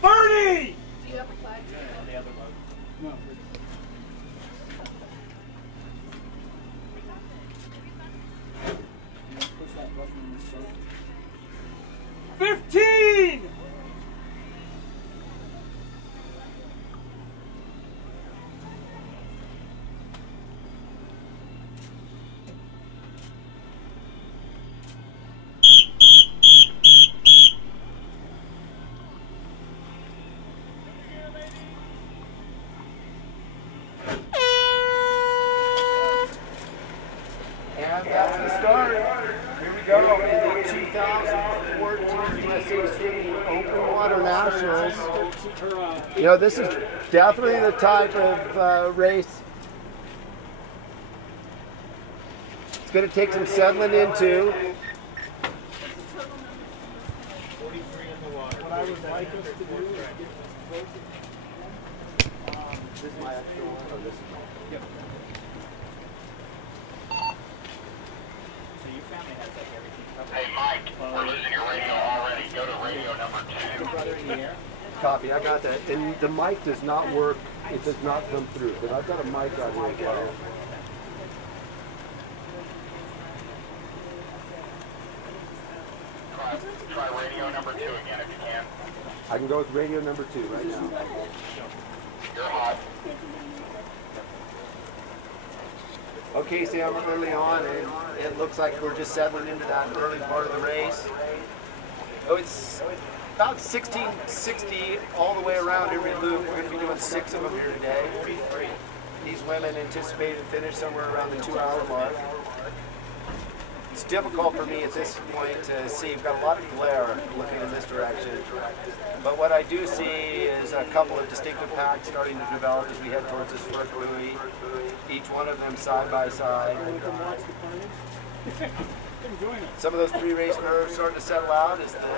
Bernie! Do you have a flag? The other one. No. Push that button in this boat. 15! And that's the start. Here we go in the 2014 USA City Open Water Nationals. You know, this is definitely the type of race it's going to take some settling into. What I would like us to do is get This is my actual one, or this is mine? Yep. So your family has like everything covered. Hey Mike, we're losing your radio already. Go to radio number 2. Copy, I got that. And the mic does not work, it does not come through, because I've got a mic out here as well. Try radio number 2 again if you can. I can go with radio number 2 right now. You're hot. Okay, Sam, we're early on, and it looks like we're just settling into that early part of the race. Oh, it's about 1660 all the way around every loop. We're going to be doing 6 of them here today. These women anticipate to finish somewhere around the 2-hour mark. It's difficult for me at this point to see. We've got a lot of glare looking in this direction. But what I do see is a couple of distinctive packs starting to develop as we head towards this first buoy. Each one of them side by side. Some of those pre-race nerves starting to settle out as the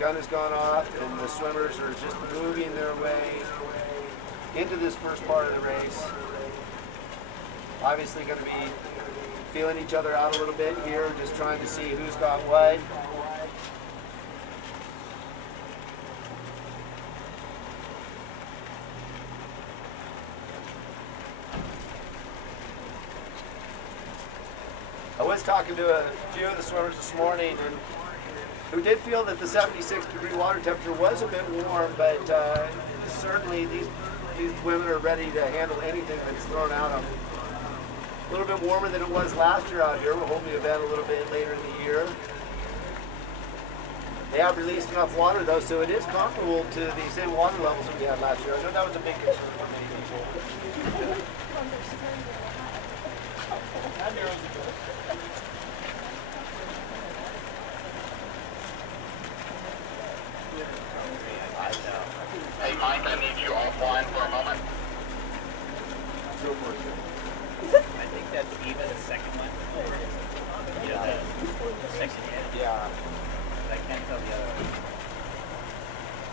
gun has gone off and the swimmers are just moving their way into this first part of the race. Obviously going to be feeling each other out a little bit here, just trying to see who's got what. I was talking to a few of the swimmers this morning and who did feel that the 76-degree water temperature was a bit warm, but certainly these women are ready to handle anything that's thrown at them. A little bit warmer than it was last year out here. We're holding the event a little bit later in the year. They have released enough water though, so it is comparable to the same water levels that we had last year. I know that was a big concern for many people. Hey Mike, I need you offline for a moment. Go for it. I think that's even the second one. You know, the second head. Yeah. But I can't tell the other one.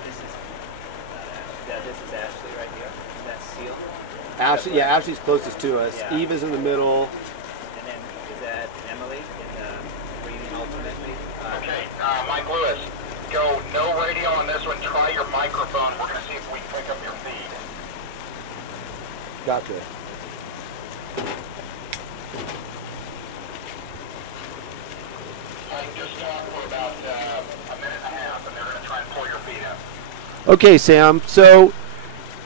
This is not Ashley. Yeah, this is Ashley right here. That's Seal. Ashley, yeah, Ashley's closest to us. Yeah. Eve is in the middle. And then is that Emily in the reading ultimately? Okay, Mike Lewis, go no radio on this one. Try your microphone. We're going to see if we can pick up your feed. Gotcha. Just talk for about a minute and a half, and they're going to try and pull your feet up. Okay, Sam. So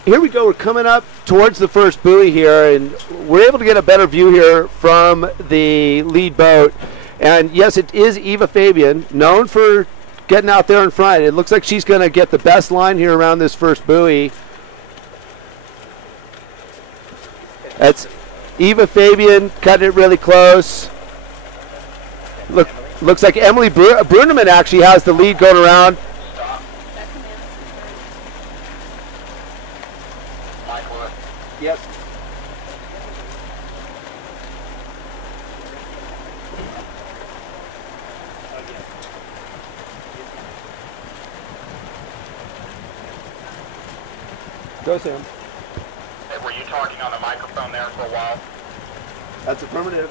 here we go. We're coming up towards the first buoy here, and we're able to get a better view here from the lead boat. And yes, it is Eva Fabian, known for getting out there in front. It looks like she's going to get the best line here around this first buoy. That's Eva Fabian cutting it really close. Looks like Emily Bruneman actually has the lead going around. Stop. Mike Lewis. Yep. Go, Sam. Hey, were you talking on the microphone there for a while? That's affirmative.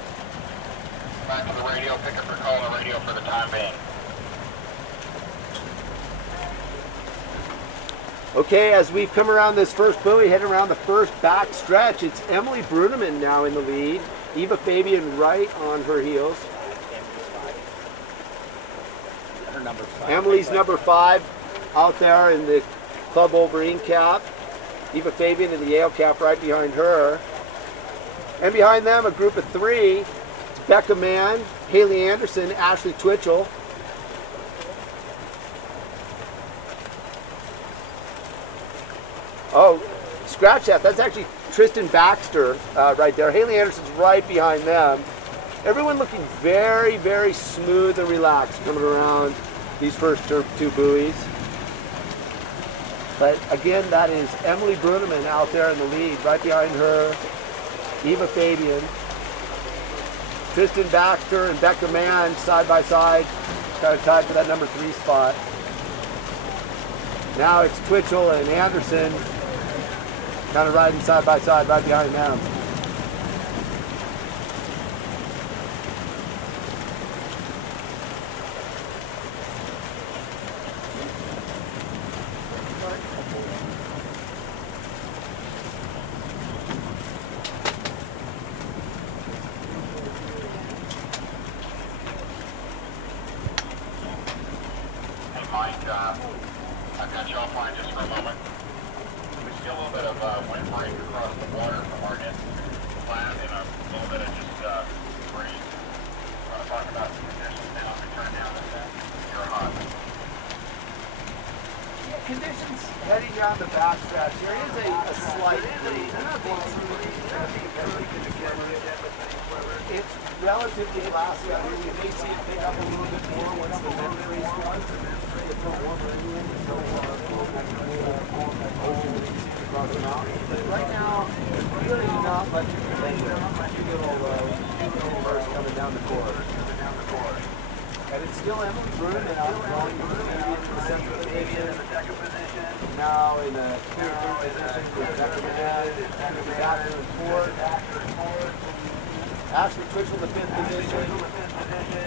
Back to the radio. Pick up your call on the radio for the time being. Okay, as we've come around this first buoy, heading around the first back stretch, it's Emily Bruneman now in the lead. Eva Fabian right on her heels. Her number 5. Emily's number 5 out there in the Club Wolverine cap. Eva Fabian in the Yale cap right behind her. And behind them, a group of 3. It's Becca Mann, Haley Anderson, Ashley Twitchell. Oh, scratch that. That's actually Tristan Baxter right there. Haley Anderson's right behind them. Everyone looking very, very smooth and relaxed coming around these first 2 buoys. But again, that is Emily Bruneman out there in the lead. Right behind her, Eva Fabian. Tristan Baxter and Becca Mann side by side, kind of tied for that number 3 spot. Now it's Twitchell and Anderson kind of riding side by side right behind them. I've got you offline just for a moment. We see a little bit of wind break across the water from our end flat and a little bit of just breeze. We're going to talk about some conditions now. We turn down this end. You're hot. Yeah, conditions heading down the backstretch. There is a slight breeze. It's relatively elastic. I mean, we may see it pick up a little bit more once the wind breeze runs. It's not warmer anyway. There's no across the mountain. But right now, really not much of a thing. Cute little burst coming down the course. And it's still Emily Bruneman out going in the center position. Now in a clear position with Becca Mann, back to the fourth. Ashley Twitchell in the 5th position.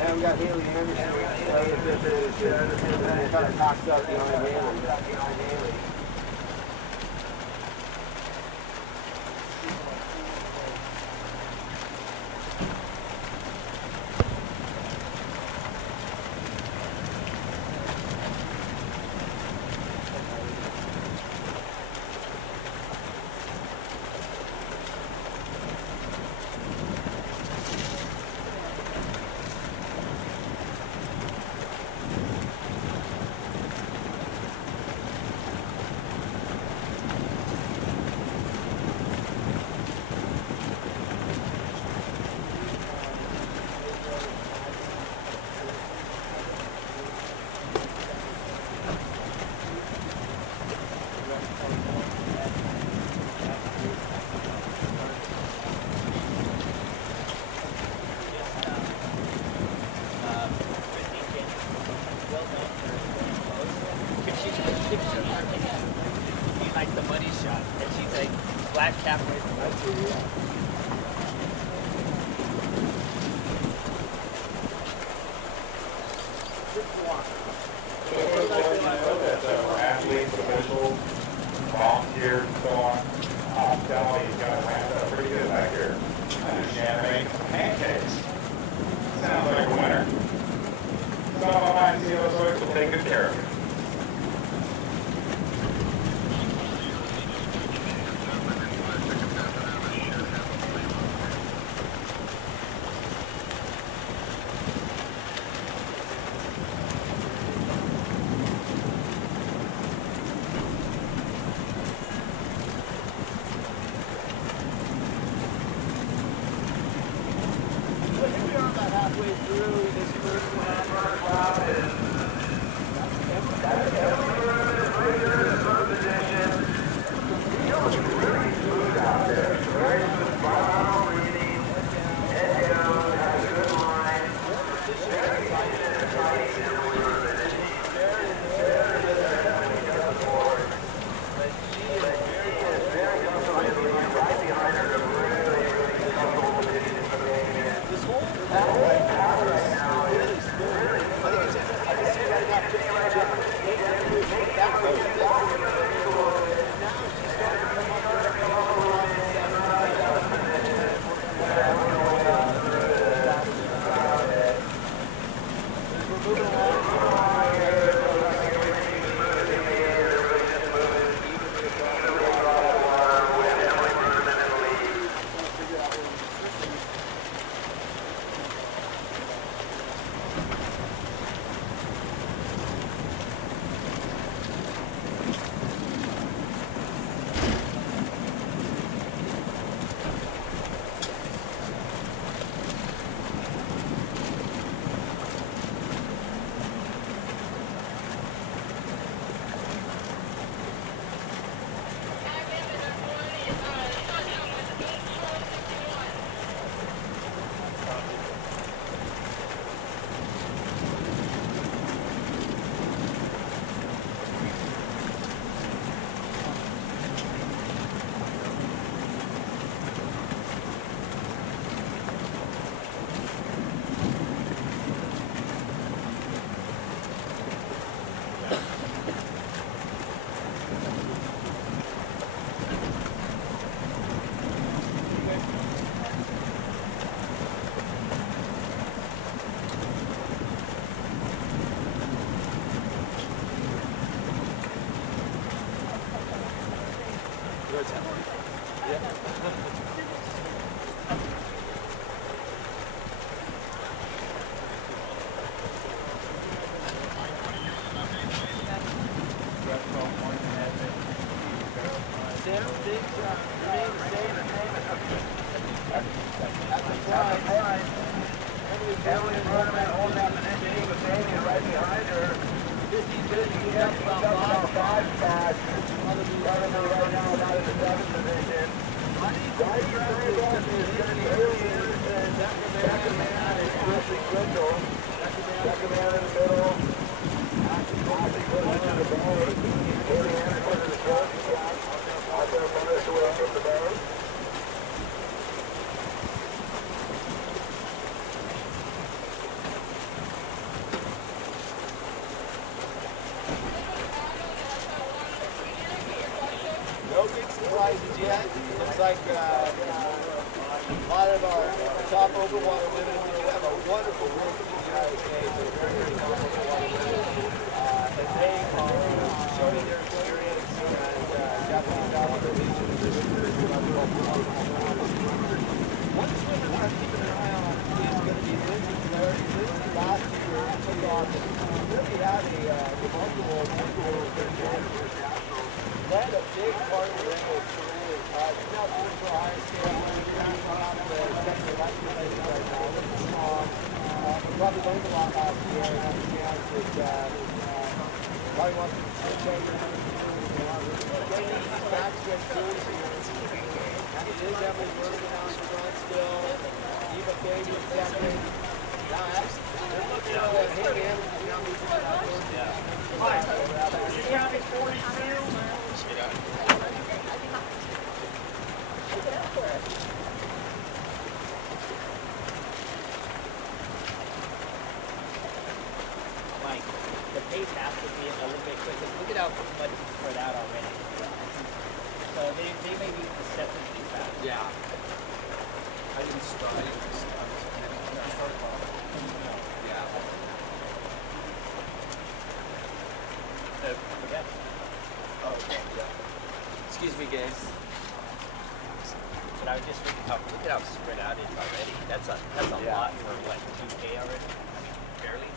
And we got Haley Anderson in the 5th position. And kind of knocked up behind Haley. Like the money shot, and she's like flat cap away from us. Athletes, officials, volunteers, and so on. I'm telling you, you got to ramp up pretty good back here. Understand making some pancakes. Sounds like a winner. Some of my CEOs will take good care of you. Halfway through this first one, towards Emily. Yeah. Sam, things remain the same at the front. Emily Berman holding up an ending with Amy right behind her. 50-50, that's about 5 spots. Running right now out of the 7th division. Right behind is going to be Haley Anderson, second man is Ashley Crystal. Second man in the middle. Ashley Crystal to the bay. Haley Anderson to the front. Out there minutes away from the bay. No big surprises yet. Looks like a lot of our top overwater women, we have a wonderful group in the United States. They're very, very top overwater women. And they are showing their experience and Japanese observations. One swimmer I'm keeping an eye on is going to be Lindsay Clary. Lindsay last year took off and really had a remarkable led a big part of the race. She's now going for a higher scale. She's not the second elected right now. Looking strong. Probably learned a lot last year and understands that probably wants to switch over and getting these back stretch tools here. It is Emily Berman out in front still. Eva Baby is second. Now, they're looking at Haley Anderson now moving to that door. Yeah. County 42. Mike, the pace has to be a little bit quicker. Look at how much it's spread out already. So they may be deceptively fast. Yeah. I didn't start. Yeah. Yeah. Oh, okay. Yeah. Excuse me, guys. But I was just thinking look at how spread out it is already. That's a lot for what, 2K already? I mean, barely.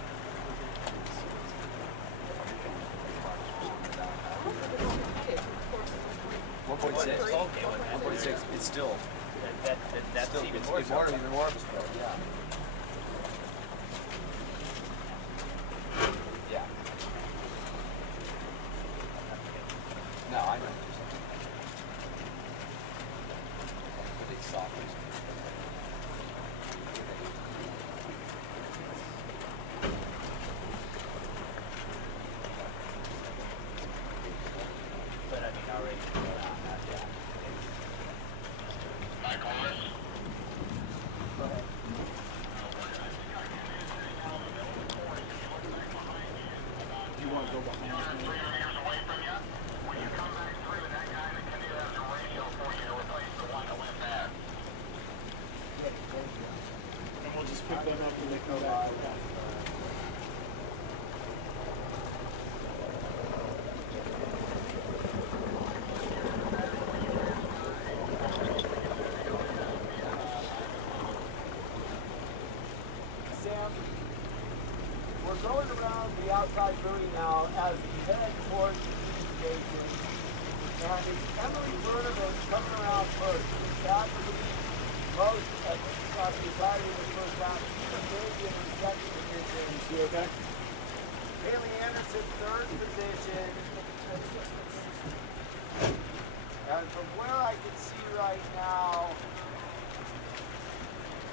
1.6. Okay, 1.6. It's still. That's still, even it's more. even more of a sport. Yeah. Yeah. No, I know. It's soft. But I mean, already. Yeah. Go ahead. Do you want to go behind me? And we'll just pick them up when they come back. Sam, we're going around the outside buoy now as we head towards the feed station. And it's Emily Berman coming around first. She's actually most of the entirety of the first half. Eva Baby in the second position. You see okay? Haley Anderson, third position. And from where I can see right now,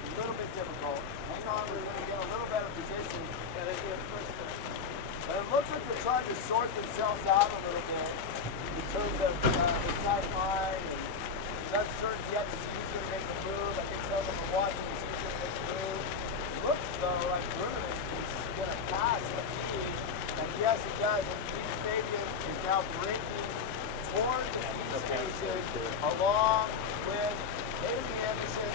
a little bit difficult. Hang on, we're going to get a little better position. But it looks like they're trying to sort themselves out a little bit in terms of the sight line. And it's uncertain yet to see who's going to make the move. I think some of them are watching to see who's going to make the move. It looks, though, like Berman is going to pass the feed. And yes, it does. And Eva Fabian is now breaking toward the feed station along with Haley Anderson.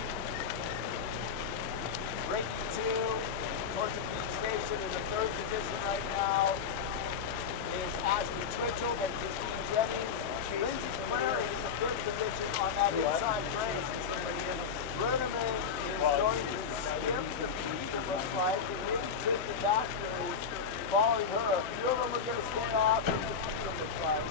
Breaking two towards the feed station in the third position right now is Ashley Twitchell and Christine Jennings. Lindsay Clary good position on that inside brace. Bruneman is going to skip the feed, it looks like, and maybe Tristan Baxter is following her. A few of them are going to stay off, and the feed, it looks like.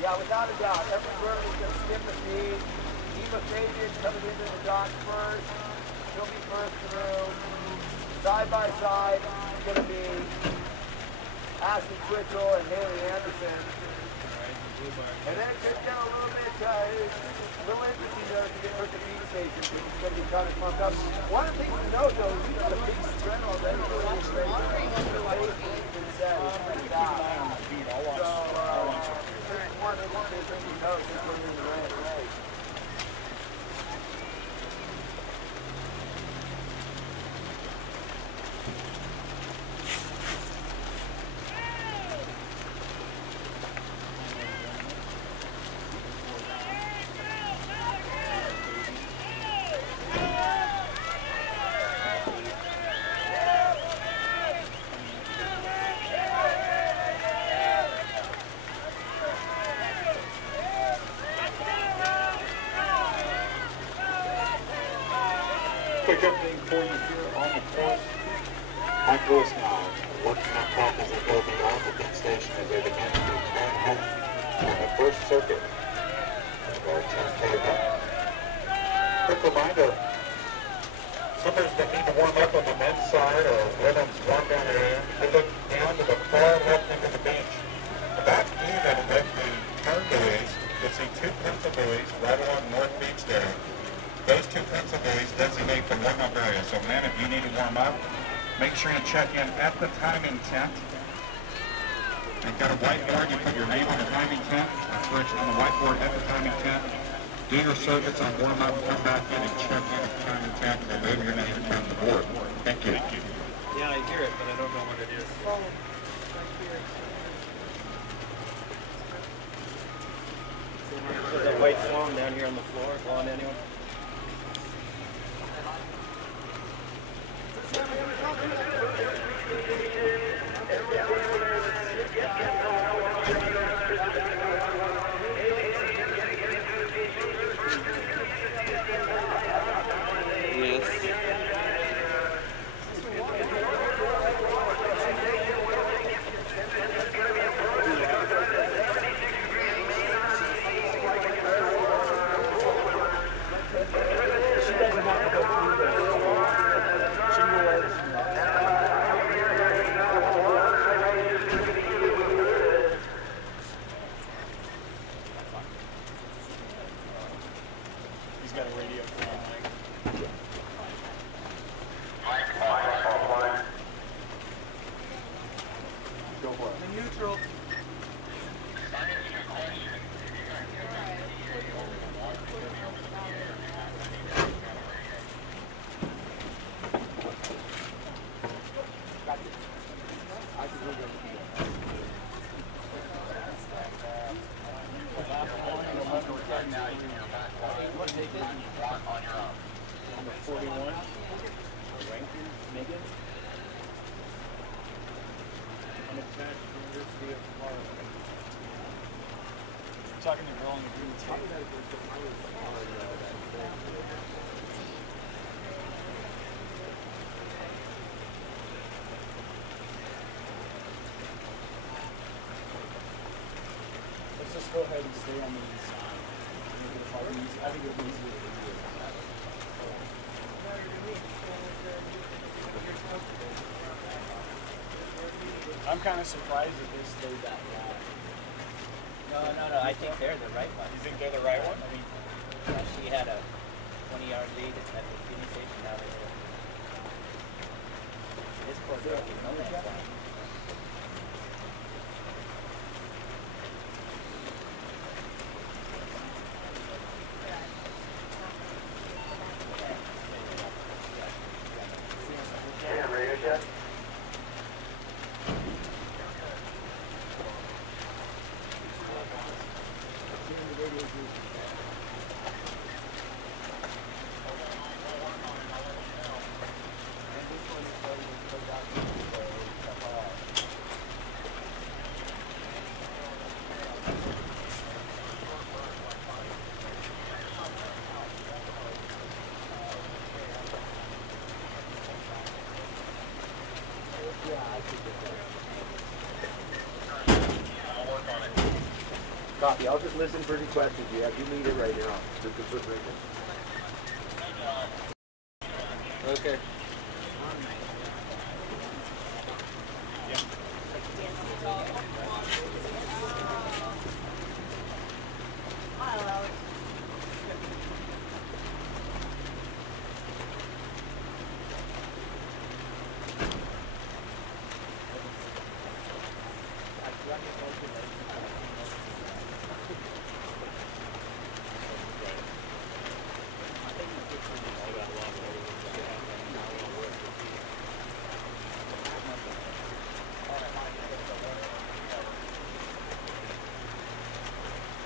Yeah, without a doubt, every bird is going to skip the feed. Eva Fabian coming into the dock first. She'll be first through. Side by side, it's going to be Ashley Twitchell and Haley Anderson. And then it could get a little bit, interesting there to get her to feed station. She's going to be kind of pumped up. One of the things to note, though, is we've got a big spread already for this race. The pace has been set. It's pretty fast. So, one of the things to note is we're in the race. Quick update for you here on the course. Mike Lewis now working on top as they go beyond the pit station as they begin to turn home on the first circuit of our 10K event. Quick reminder, swimmers that need to warm up on the men's side or women's warm down area, they look down to the far left end of the beach. About even with the turn buoys, you'll see two pencil buoys right along North Beach there. Those two pencil buoys designate the warm-up area. So, man, if you need to warm up, make sure you check in at the timing tent. You've got a whiteboard. You put your name on the timing tent. That's written on the whiteboard at the timing tent. Do your circuits on warm-up. Come back in and check in at the timing tent. Remove your name from the board. Thank you. Yeah, I hear it, but I don't know what it is. There's a white swan down here on the floor. Blonde, anyone? He's got a radio for him. Go for it. The neutral. Number 41, Rankin Megan. I'm attached to the University of Florida. I'm talking to the girl on the green tee. Let's just go ahead and stay on the inside. I think it'll be easier to do it. I'm kind of surprised that they stayed that long. No. I think they're the right one. You think they're the right one? I mean, yeah, she had a 20-yard lead at the feeding station. Now they were. This poor girl didn't know that. I'll just listen for any questions you have. You need it right now. Okay.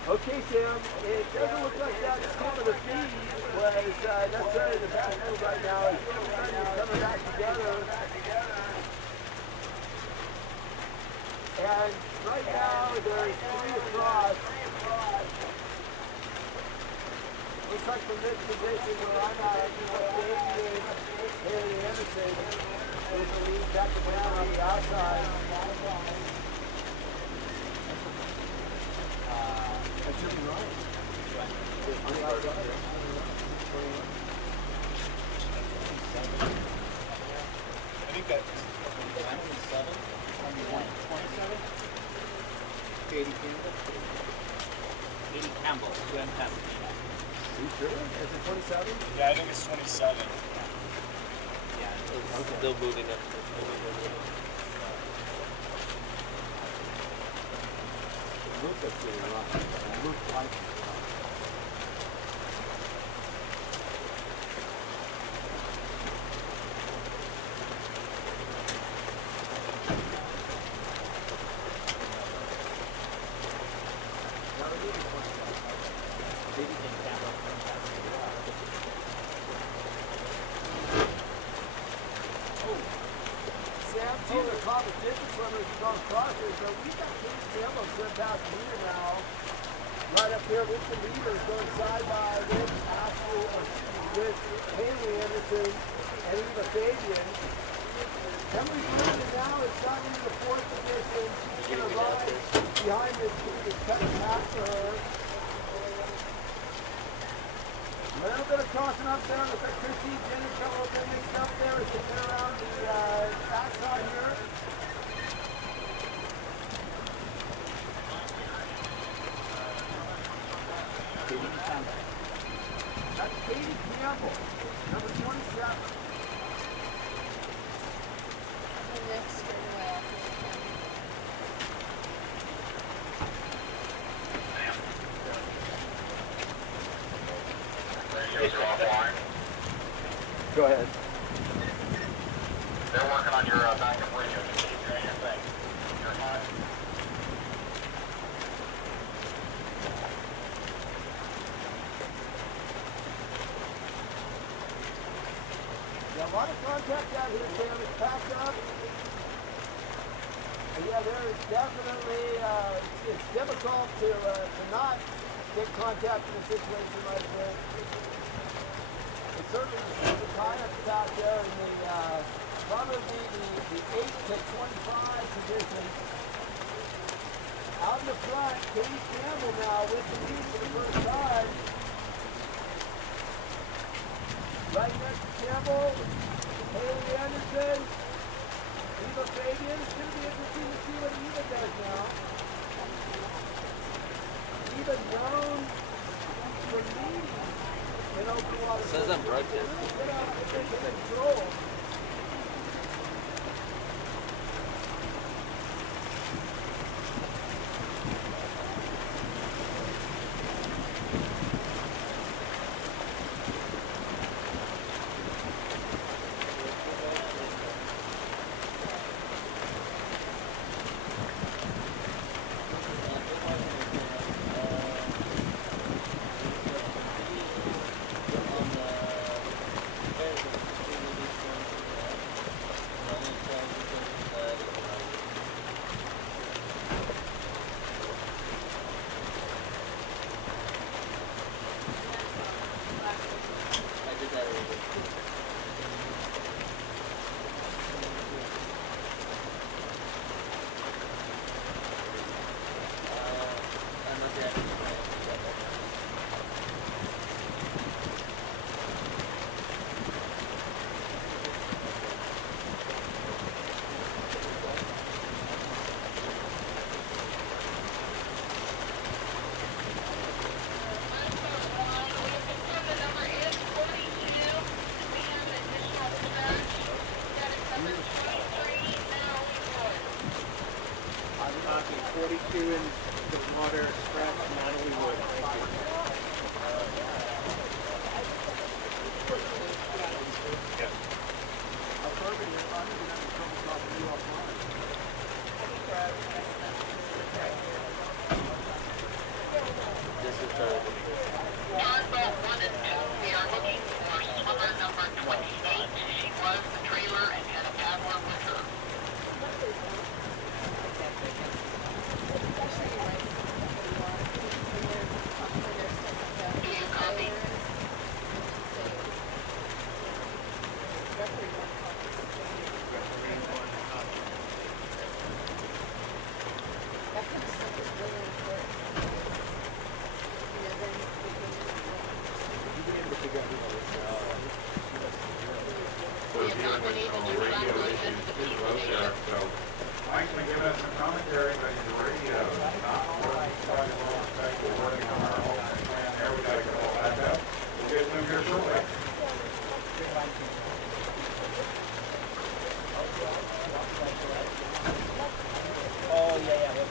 Okay, Sam, it doesn't look like that sum of the feed was necessarily the best move right now. It's coming back together. And right now, there's 3 across. Looks like from this position where I'm at, Haley Anderson, there's a lead back to down on the outside. I should be right. I think that's 27. 27? Katie Campbell. Katie Campbell, UM Pasadena. Are you sure? Is it 27? Yeah, I think it's 27. Yeah, It's still moving up. It looks like it's right. It looks like it. Competition swimmers is on crossers, so we've got Katie Campbell good past leader now. Right up there with the leaders going side by with Haley Anderson and Eva Fabian. Emily Brandon now is not in the 4th position. She's going to ride behind this lead. It's cutting past her. A little bit of crossing up there. Looks like Christine Jenner's got a little bit mixed up there as they get around the backside here. That's Katie Campbell, number 27. The next straightaway after Radios are offline. Go ahead. They're working on your backup radio. Just keep doing your thing. You're hot. Yeah, a lot of contact out here, Sam. It's packed up. And yeah, there is definitely, it's difficult to not get contact in a situation like this. It certainly is a tie-up out there in the, probably the 8 to 25 position. Out in the front, Katie Campbell now with the lead for the first time. Right next to Campbell, Haley Anderson, Eva Fabian. It's going to be interesting to see what Eva does now. Eva known for leading in open water. Says I'm broken. Get out of control. everybody's radio. Not we're working on our whole plan there. We got to get all that up. We'll get them here shortly. Oh, yeah, yeah.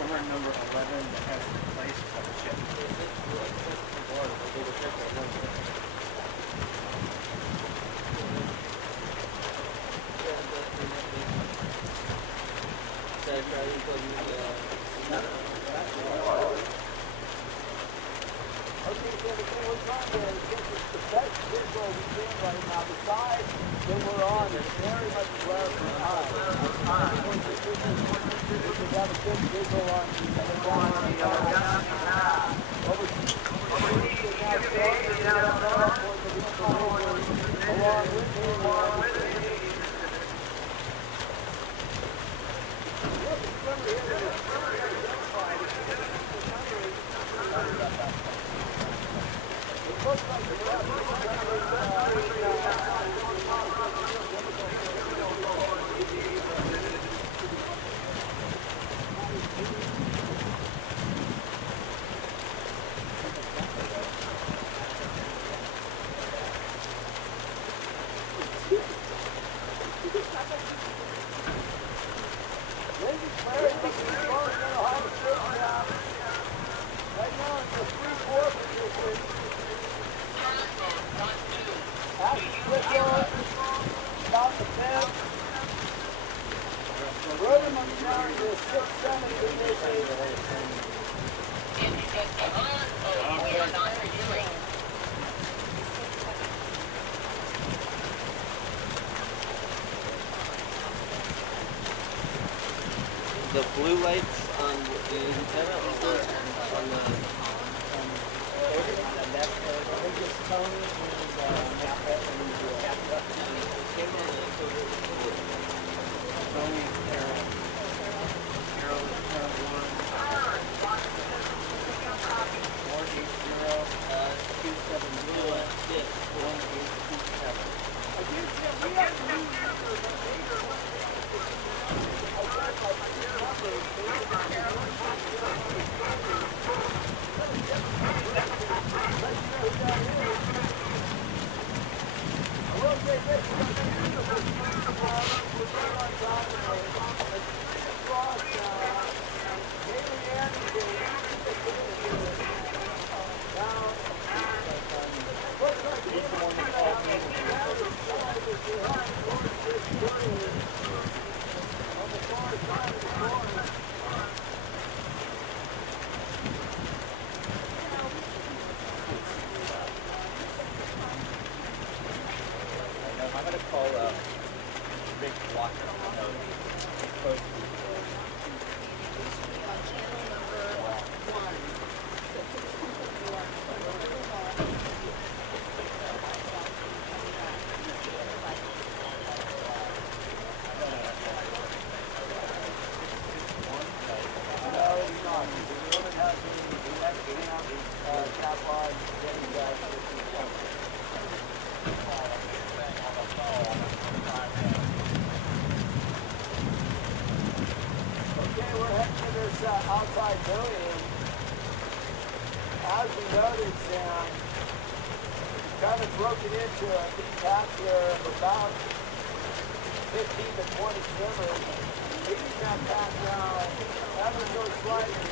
Swimmer number 11 that has replaced the ship. Okay, so the thing we're trying to get the best visual we can right now. The side that we're on is very much less than high. We should have a good visual on The blue lights on the antenna or on the... as we noted, Sam, kind of broken into a big patch here of about 15 to 20 swimmers. Leading that pack now ever so slightly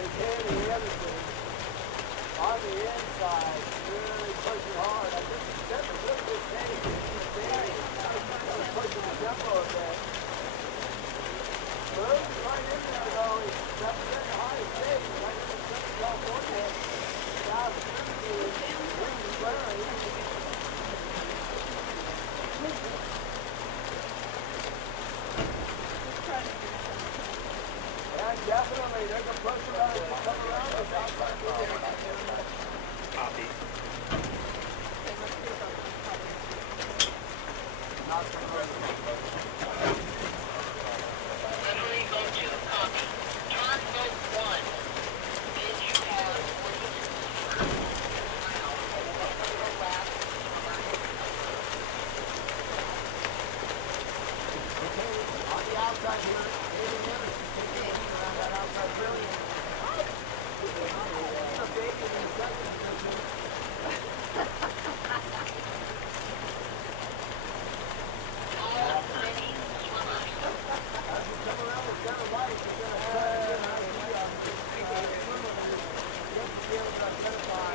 is Haley Anderson on the inside, really pushing hard. I think he set a little bit pace in the day, pushing the tempo a bit. Moving right in there though, he's representing the highest pace, right in the Southern California. Now Susie is Larry. And definitely, there's a push around to come around this outside field. Copy. Not from outside here, Haley Anderson continuing around that outside brilliant. A baby in the second position. As we come around with center lights, we're going to try to get an idea on the swimmer here. Just to be able to identify.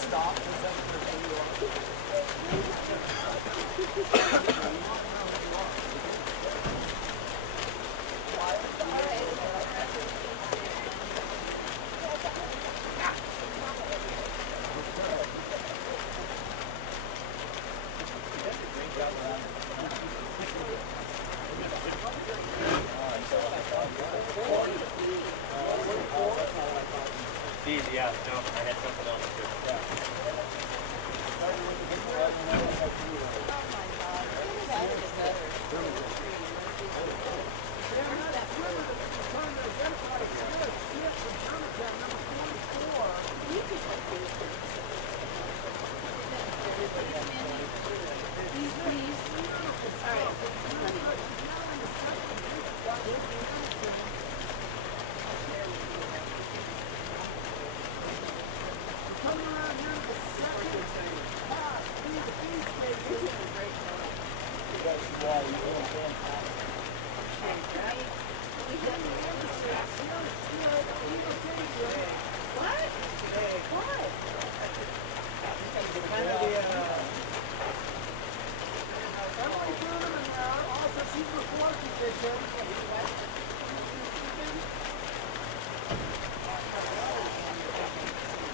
Stop. Yeah, no, I had something else too. Yeah.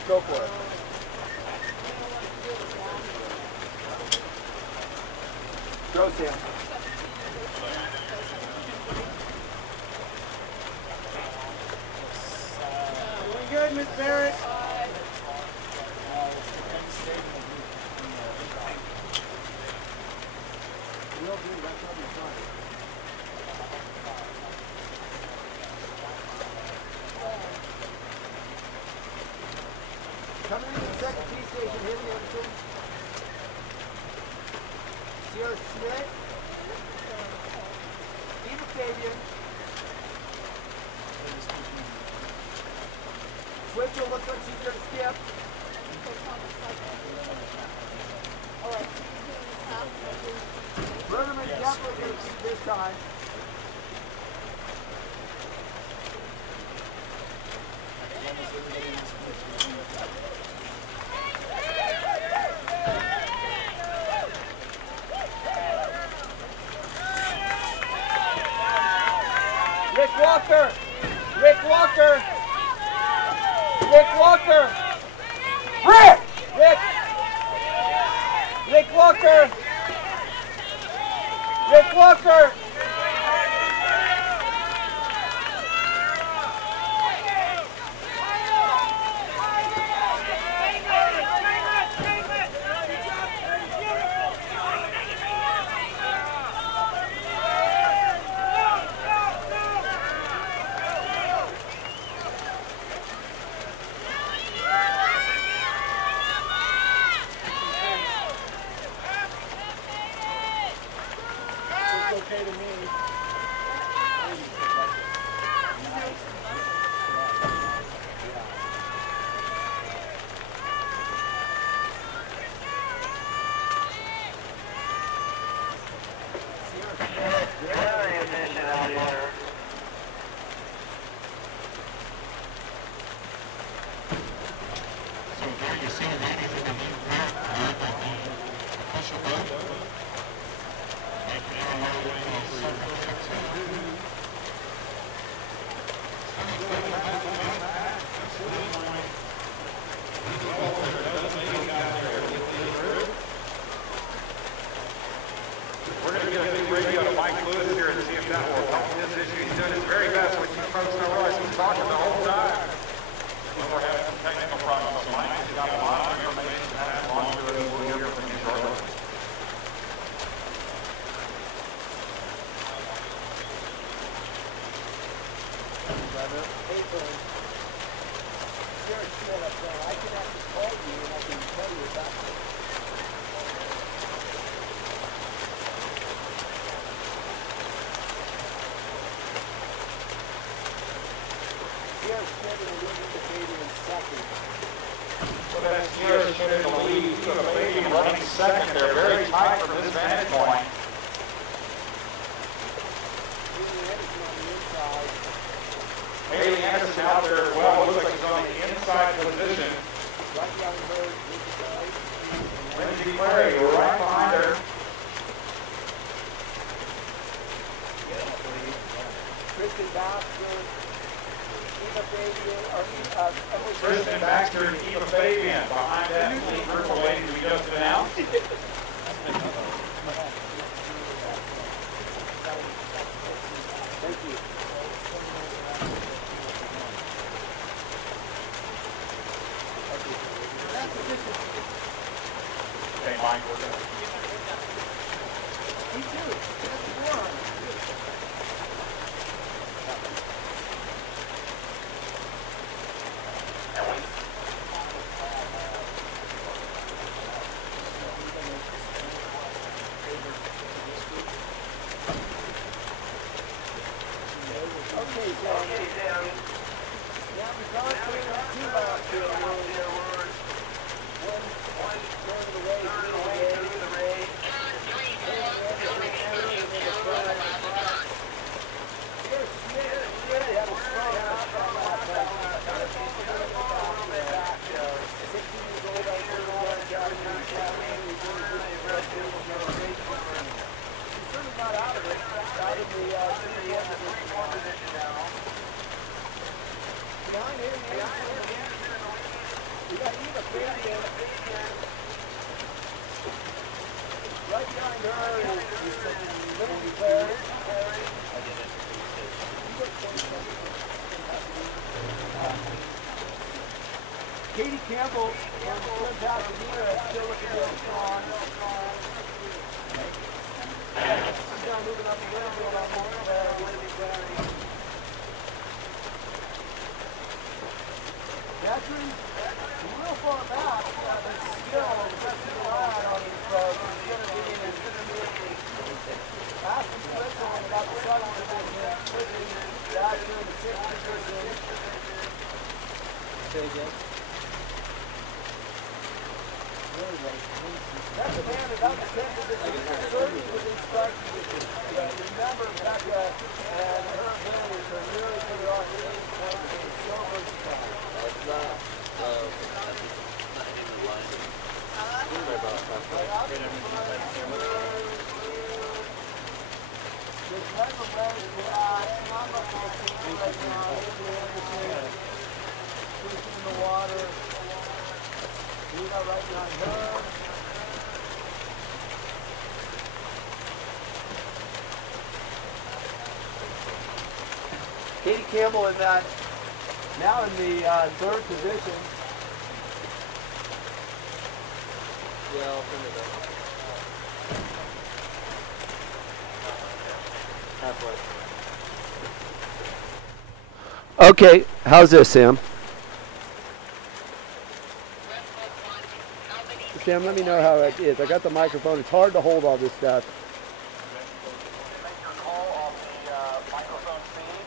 Go for it. Go, Sam. Doing good, Miss Barrett. Coming into the second P station, Haley Anderson. Sierra Schmidt. Eva Fabian. Twitchell looks like she's going to skip. Bergerman's definitely going to keep this time. Rick Walker! Rick Walker! Rick Walker! Rick! Rick! Rick Walker! Rick Walker! Schmidt and Eva Fabian in second. So that's Sierra Schmidt in the lead. Eva Fabian running second. They're very tight from this vantage point. Haley Anderson out there as well. Looks like he's on the inside position. Lindsay Clary right behind her. Kristen Baxter, Eva Fabian, Kristen Baxter and Eva Fabian behind that lead group of ladies we just announced. Thank you. Okay, Mike, we're good. Me too. That's one. Okay, John. Now we've gone through 2 laps here. One third of the way through the race. Here's Smith. Smith had a strong lap on lap time. 16 years old, I heard about Academy. He's really good at the rest of the race. He's certainly not out of it. Out of the position now. Behind him, we got Eva Fabian. Right behind her is Lindsay Clary. Katie Campbell and Slim Pasadena are still looking really strong. She's now moving up a little bit on Lindsay Clary. Catherine's real far back, but still just the line on his she's going to be in Ashley Switzel in about the 7th position, pushing Baxter in the 6th position. Say again. That's the man about the 10th position. Certainly within strike position. Remember, Becca and her abilities are really put her on here. She's so versatile. It's not, not in the line. Sorry about that. There's never race relax. Not much more people right now. Pushing in the water. Eva right behind her. Katie Campbell in that, now in the 3rd position. Yeah, I'll turn it up. Halfway. Okay, how's this, Sam? Sam, let me know how it is. I got the microphone. It's hard to hold all this stuff. Make your call off the microphone feed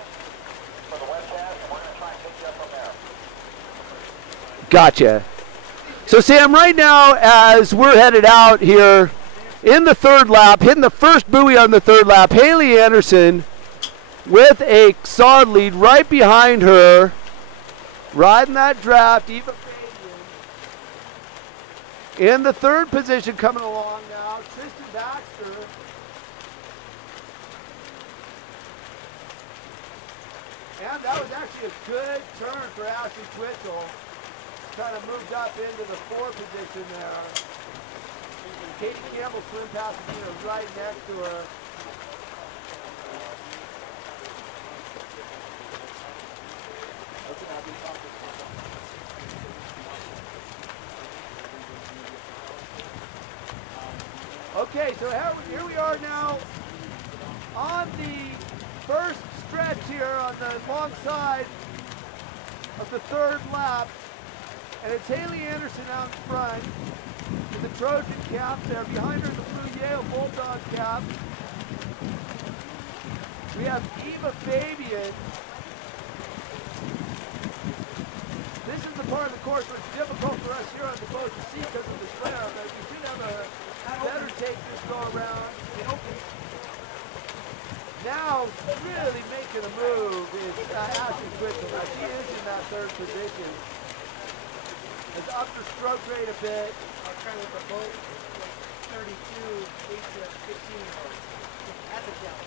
for the webcast, and we're going to try and pick you up from there. Gotcha. So Sam, right now as we're headed out here in the 3rd lap, hitting the first buoy on the 3rd lap, Haley Anderson with a solid lead right behind her, riding that draft. Eva Fabian in the 3rd position coming along now, Tristan Baxter. And that was actually a good turn for Ashley Twitchell. Kind of moved up into the 4th position there. And Katie Campbell swim Pasadena right next to her. Okay, so here we are now on the first stretch here on the long side of the 3rd lap. And it's Haley Anderson out in front with the Trojan cap there. Behind her, the blue Yale Bulldog cap. We have Eva Fabian the part of the course where it's difficult for us here on the boat to see because of the glare, but we should have a better take this go around. Now, really making a move is Ashley Twitchell. Now, she is in that third position. Has upped her stroke rate a bit. I'll try with the boat. 32, 8 to 15 at the depth.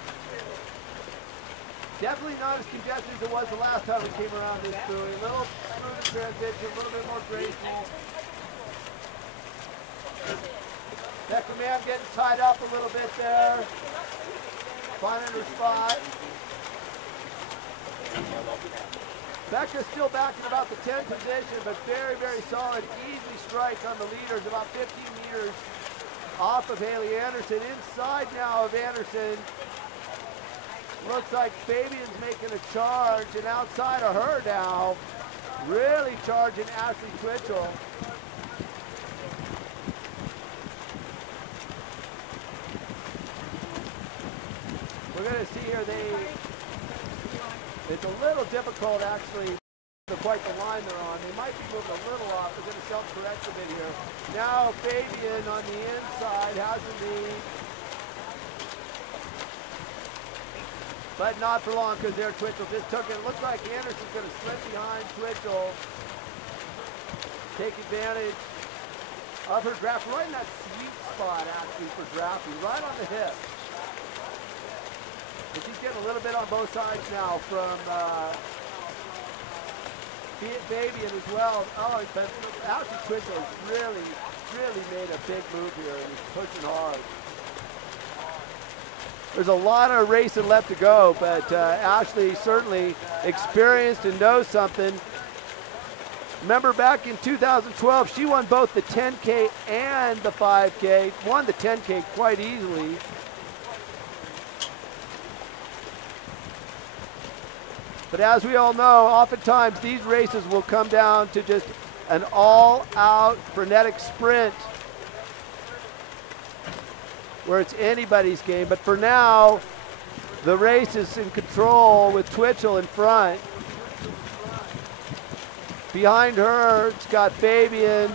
Definitely not as congested as it was the last time we came around this buoy. A little smoother transition, a little bit more graceful. Becca Mam getting tied up a little bit there. Finding her spot. Becca's still back in about the 10th position, but very, very solid. Easy strike on the leaders, about 15 meters off of Haley Anderson. Inside now of Anderson. Looks like Fabian's making a charge, and outside of her now, really charging Ashley Twitchell. We're going to see here, it's a little difficult actually to quite the line they're on. They might be moving a little off. They're going to self-correct a bit here. Now Fabian on the inside has the lead. But not for long because there Twitchell just took it. It looks like Anderson's going to slip behind Twitchell. Take advantage of her draft. Right in that sweet spot actually for drafting. Right on the hip. And she's getting a little bit on both sides now from Fabian as well. Oh, but Ashley Twitchell has really made a big move here and he's pushing hard. There's a lot of racing left to go, but Ashley certainly experienced and knows something. Remember back in 2012, she won both the 10K and the 5K, won the 10K quite easily. But as we all know, oftentimes these races will come down to just an all-out frenetic sprint where it's anybody's game. But for now, the race is in control with Twitchell in front. Behind her, it's got Fabian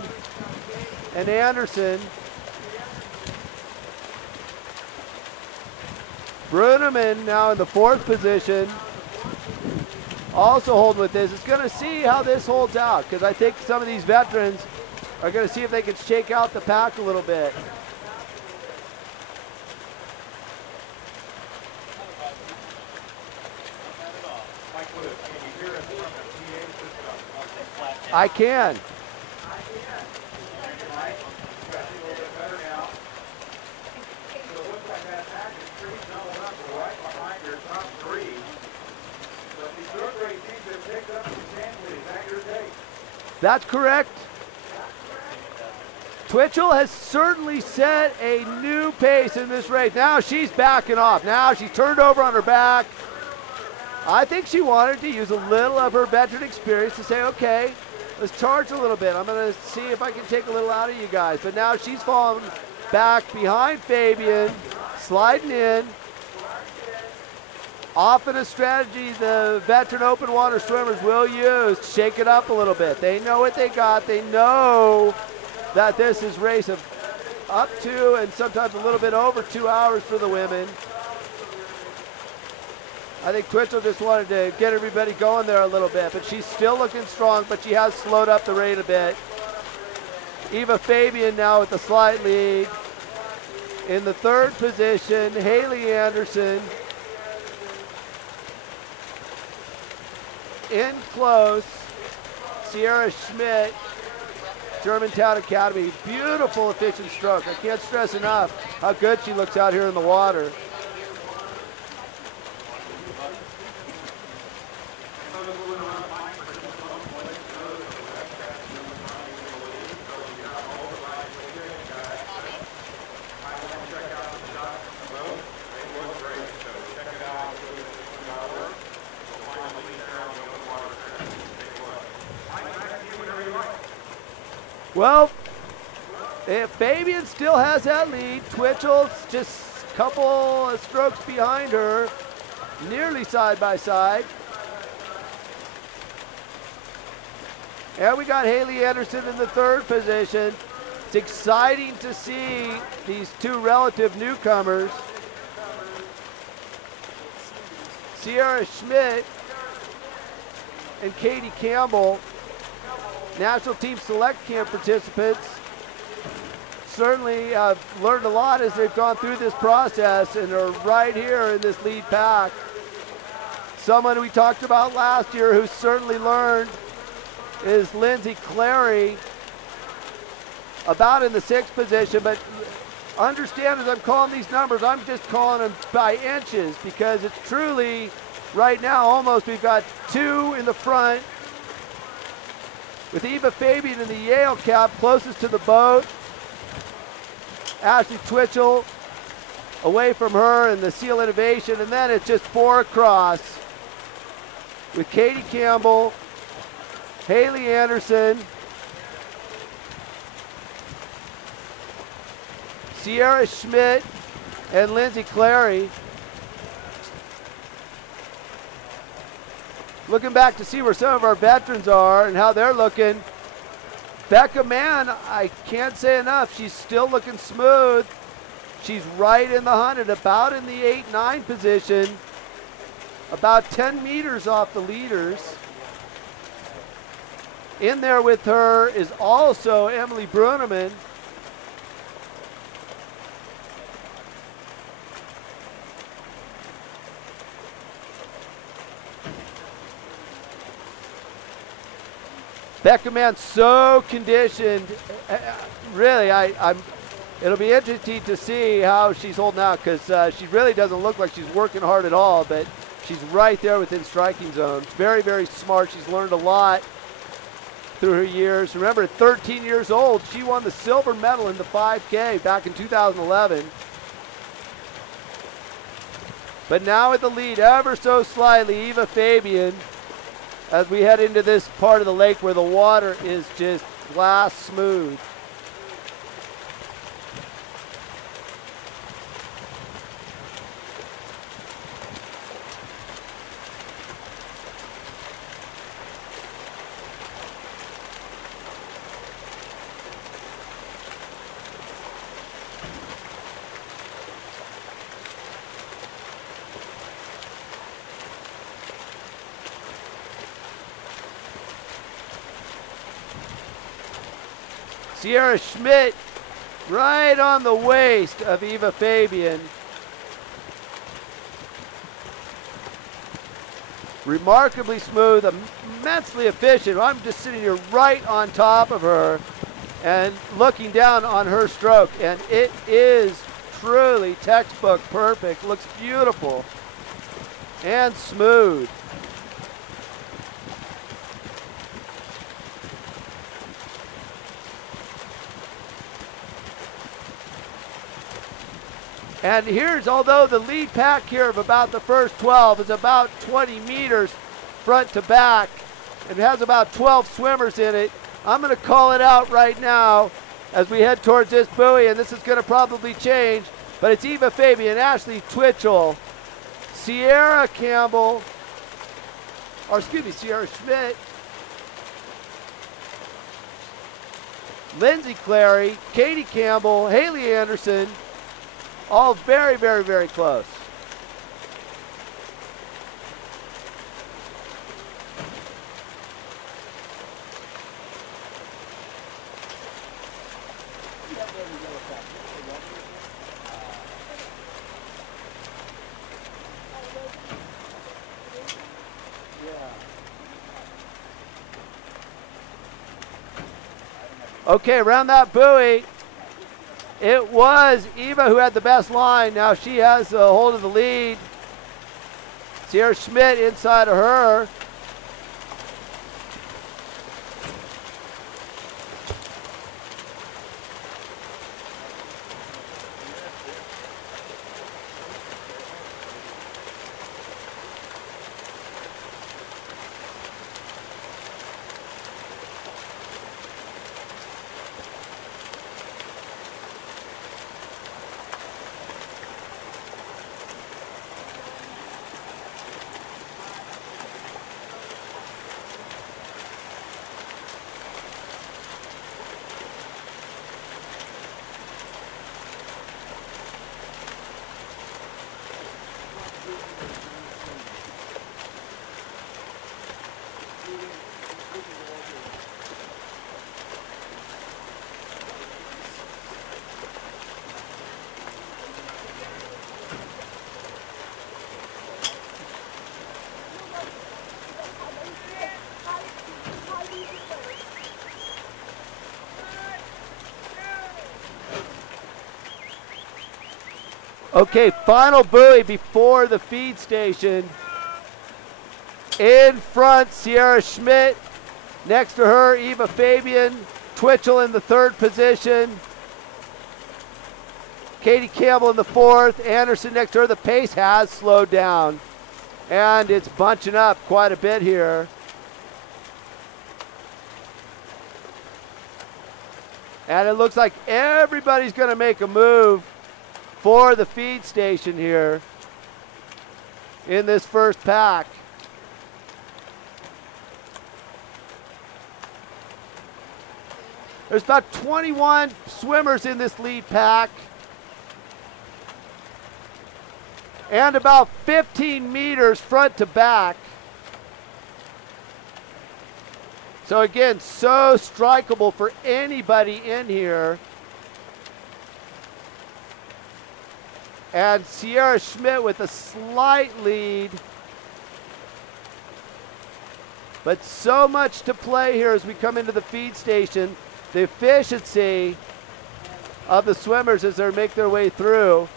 and Anderson. Bruneman now in the 4th position. Also holding with this. It's going to see how this holds out because I think some of these veterans are going to see if they can shake out the pack a little bit. I can. That's correct. Twitchell has certainly set a new pace in this race. Now she's backing off. Now she's turned over on her back. I think she wanted to use a little of her veteran experience to say, okay, let's charge a little bit. I'm going to see if I can take a little out of you guys. But now she's falling back behind Fabian, sliding in. Often a strategy the veteran open water swimmers will use to shake it up a little bit. They know what they got. They know that this is race of up to and sometimes a little bit over 2 hours for the women. I think Twitchell just wanted to get everybody going there a little bit, but she's still looking strong, but she has slowed up the rate a bit. Eva Fabian now with the slight lead. In the 3rd position, Haley Anderson. In close, Sierra Schmidt, Germantown Academy. Beautiful, efficient stroke. I can't stress enough how good she looks out here in the water. Well, Fabian still has that lead. Twitchell's just a couple of strokes behind her, nearly side by side. And we got Haley Anderson in the 3rd position. It's exciting to see these 2 relative newcomers. Sierra Schmidt and Katie Campbell, National Team Select Camp participants, certainly learned a lot as they've gone through this process and are right here in this lead pack. Someone we talked about last year who certainly learned is Lindsay Clary, about in the 6th position, but understand as I'm calling these numbers, I'm just calling them by inches because it's truly, right now almost, we've got 2 in the front with Eva Fabian in the Yale cap closest to the boat. Ashley Twitchell away from her in the Seal Innovation, and then it's just 4 across with Katie Campbell, Haley Anderson, Sierra Schmidt, and Lindsay Clary. Looking back to see where some of our veterans are and how they're looking. Becca Mann, I can't say enough. She's still looking smooth. She's right in the hunt at about in the 8-9 position, about 10 meters off the leaders. In there with her is also Emily Bruneman. Becca Mann so conditioned. Really, it'll be interesting to see how she's holding out because she really doesn't look like she's working hard at all, but she's right there within striking zone. Very, very smart. She's learned a lot through her years. Remember, at 13 years old, she won the silver medal in the 5K back in 2011. But now at the lead, ever so slightly, Eva Fabian, as we head into this part of the lake where the water is just glass smooth. Sierra Schmidt right on the waist of Eva Fabian. Remarkably smooth, immensely efficient. I'm just sitting here right on top of her and looking down on her stroke, and it is truly textbook perfect. Looks beautiful and smooth. And here's, although the lead pack here of about the first 12 is about 20 meters front to back and has about 12 swimmers in it, I'm going to call it out right now as we head towards this buoy, and this is going to probably change, but it's Eva Fabian, Ashley Twitchell, Sierra Campbell, or excuse me, Sierra Schmidt, Lindsay Clary, Katie Campbell, Haley Anderson, all very, very, very close. Okay, around that buoy, it was Eva who had the best line. Now she has a hold of the lead. Sierra Schmidt inside of her. Okay, final buoy before the feed station. In front, Sierra Schmidt. Next to her, Eva Fabian. Twitchell in the third position. Katie Campbell in the fourth. Anderson next to her. The pace has slowed down. And it's bunching up quite a bit here. And it looks like everybody's going to make a move for the feed station here in this first pack. There's about 21 swimmers in this lead pack. And about 15 meters front to back. So again, so strikeable for anybody in here. And Sierra Schmidt with a slight lead. But so much to play here as we come into the feed station. The efficiency of the swimmers as they make their way through.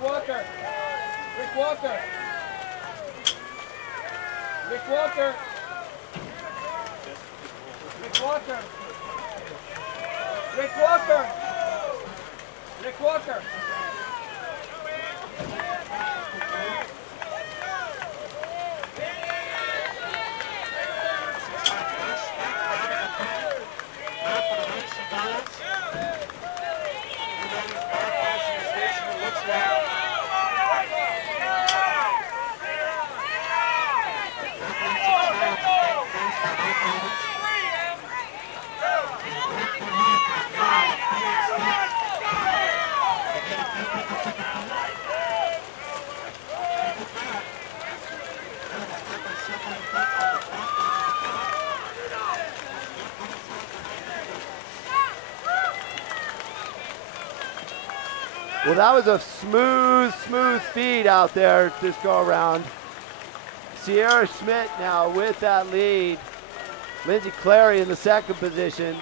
Walker. Rick Walker. Rick Walker. Rick Walker. Rick Walker. Rick Walker. Well, that was a smooth feed out there this go around. Sierra Schmidt now with that lead. Lindsay Clary in the second position.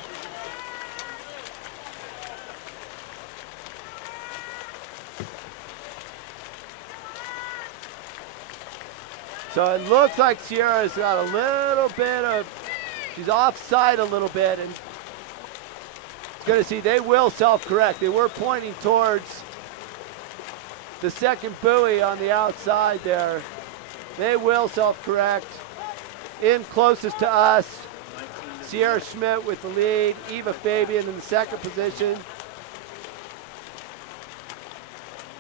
So it looks like Sierra's got a little bit of, she's offside a little bit, and it's going to see they will self-correct. They were pointing towards the second buoy on the outside there. They will self-correct. In closest to us, Sierra Schmidt with the lead. Eva Fabian in the second position.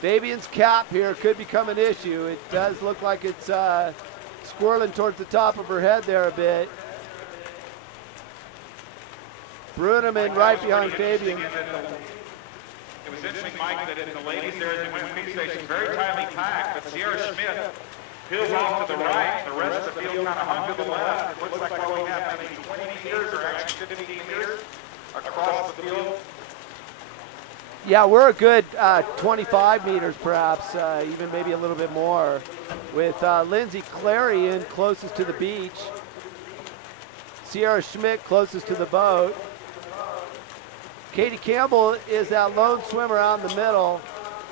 Fabian's cap here could become an issue. It does look like it's squirreling towards the top of her head there a bit. Bruneman right behind Fabian. It was interesting, Mike, that in the ladies there at the women's feed station, very tightly packed, but Sierra Schmidt peels off to the right. The rest of the field kind of hung to the left. It looks like what we have maybe 20 meters or actually 15 meters across the field. Yeah, we're a good 25 meters perhaps, even maybe a little bit more, with Lindsay Clary in closest to the beach. Sierra Schmidt closest to the boat. Katie Campbell is that lone swimmer out in the middle.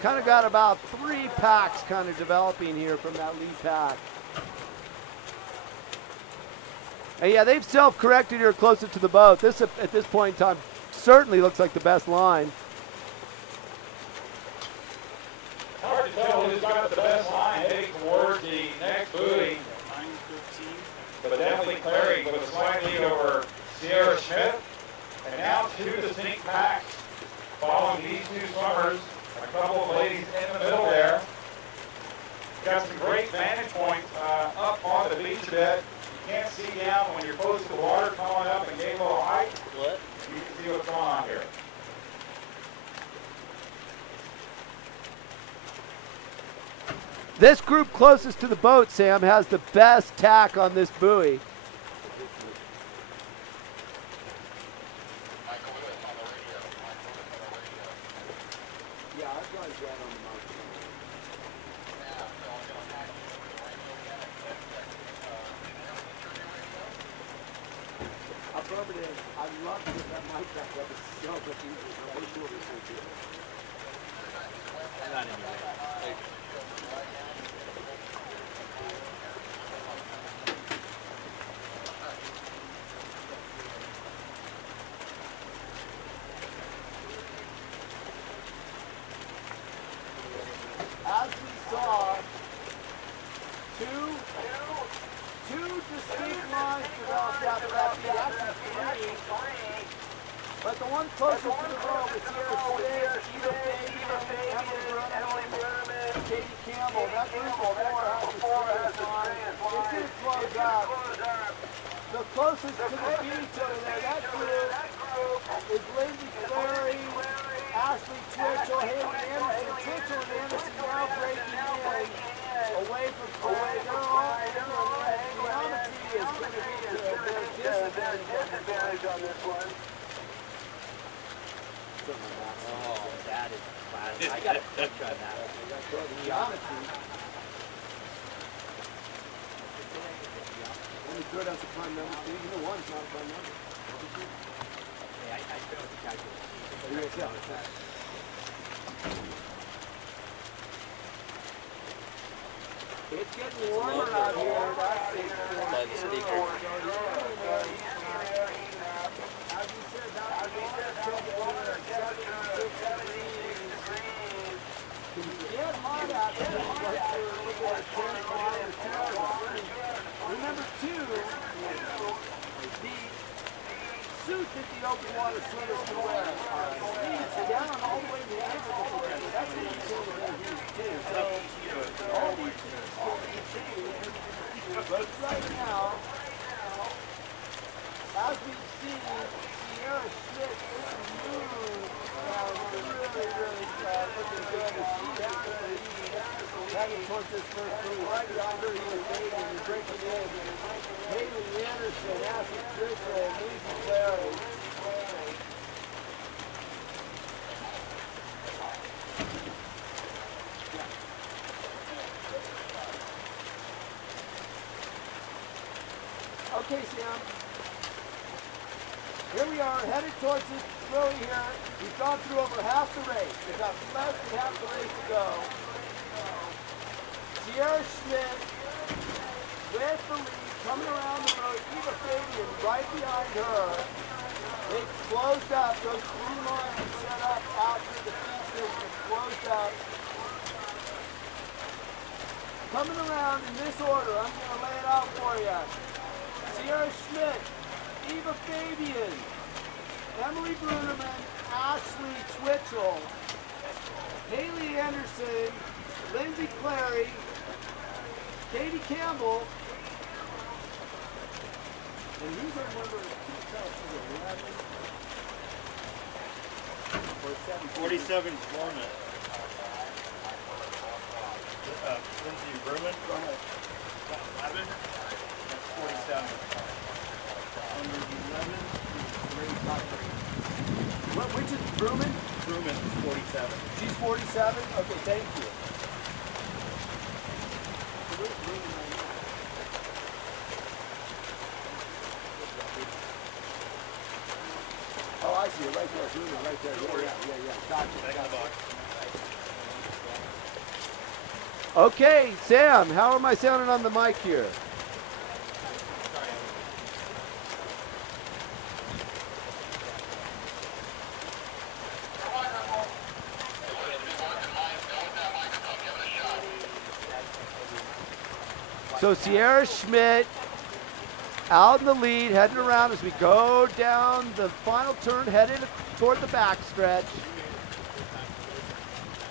Kind of got about 3 packs kind of developing here from that lead pack. And yeah, they've self-corrected here closer to the boat. This, at this point in time, certainly looks like the best line. Hard to tell who's got the best line heading towards the next buoy. But definitely Clary with a slight lead over Sierra Smith, and now two distinct packs following these two swimmers. A couple of ladies in the middle there. Got some great vantage points up on the beach a bit. You can't see down when you're close to the water coming up and getting a little height. What? You can see what's going on here. This group closest to the boat, Sam, has the best tack on this buoy. Yeah, I've got that on the mark. I'll rub it in. I'd love to get that mic back up. It's so much easier. I wish it was easier. Not anyway. As we saw, two distinct lines developed after that beat. Actually three. But the one closest to the road was Sierra Smith, Eva Fabian, Emily Berman, Katie Campbell. That group of four has the strongest line. It's going to close out. The closest to the beach over there, that group is Lindsay Clary, Ashley Twitchell, Haley Anderson. Twitchell and Anderson now breaking in away from away. They're all in there. Geometry is going to be to their disadvantage on this one. Oh, that is classic. I got a picture on that. Geometry. Only good as a prime number two. You know one's not a prime number. Hey, I showed the calculation. It's getting warmer out here. That's By the speaker. As you said, that's water. 76 degrees. Can you get hot out there? Like you're looking at 10, 5, or 2 hours. Remember, too, the suit that the open water swimmers can wear, sleeves down all the way to the ankle. That's what you're doing too. So, all these things can be changed. But right now, as we see, Sierra Schmidt is moved really, really looking good as she heading towards this first move. Right yonder, he was waiting and breaking in. Haley Anderson, Ashley Twitchell, Lindsay Clary. Okay, Sam. Here we are, headed towards this buoy here. We've gone through over half the race. We've got less than half the race to go. Sierra Schmidt with the lead, coming around the road. Eva Fabian right behind her. They've closed up. Those three lines set up after the feed station have closed up. Coming around in this order, I'm going to lay it out for you. Sierra Schmidt, Eva Fabian, Emily Brunerman, Ashley Twitchell, Haley Anderson, Lindsay Clary, Katie Campbell, and who's our number 11? 47 is Lorna. Lindsay Berman. Go ahead. 11. That's 47. Under 11 is Ray Tucker. Which is Bruman? Berman is 47. She's 47? Okay, thank you. Oh, I see it right there. Bruman right there. Yeah. Gotcha. Okay, Sam, how am I sounding on the mic here? So Sierra Schmidt out in the lead, heading around as we go down the final turn, headed toward the backstretch.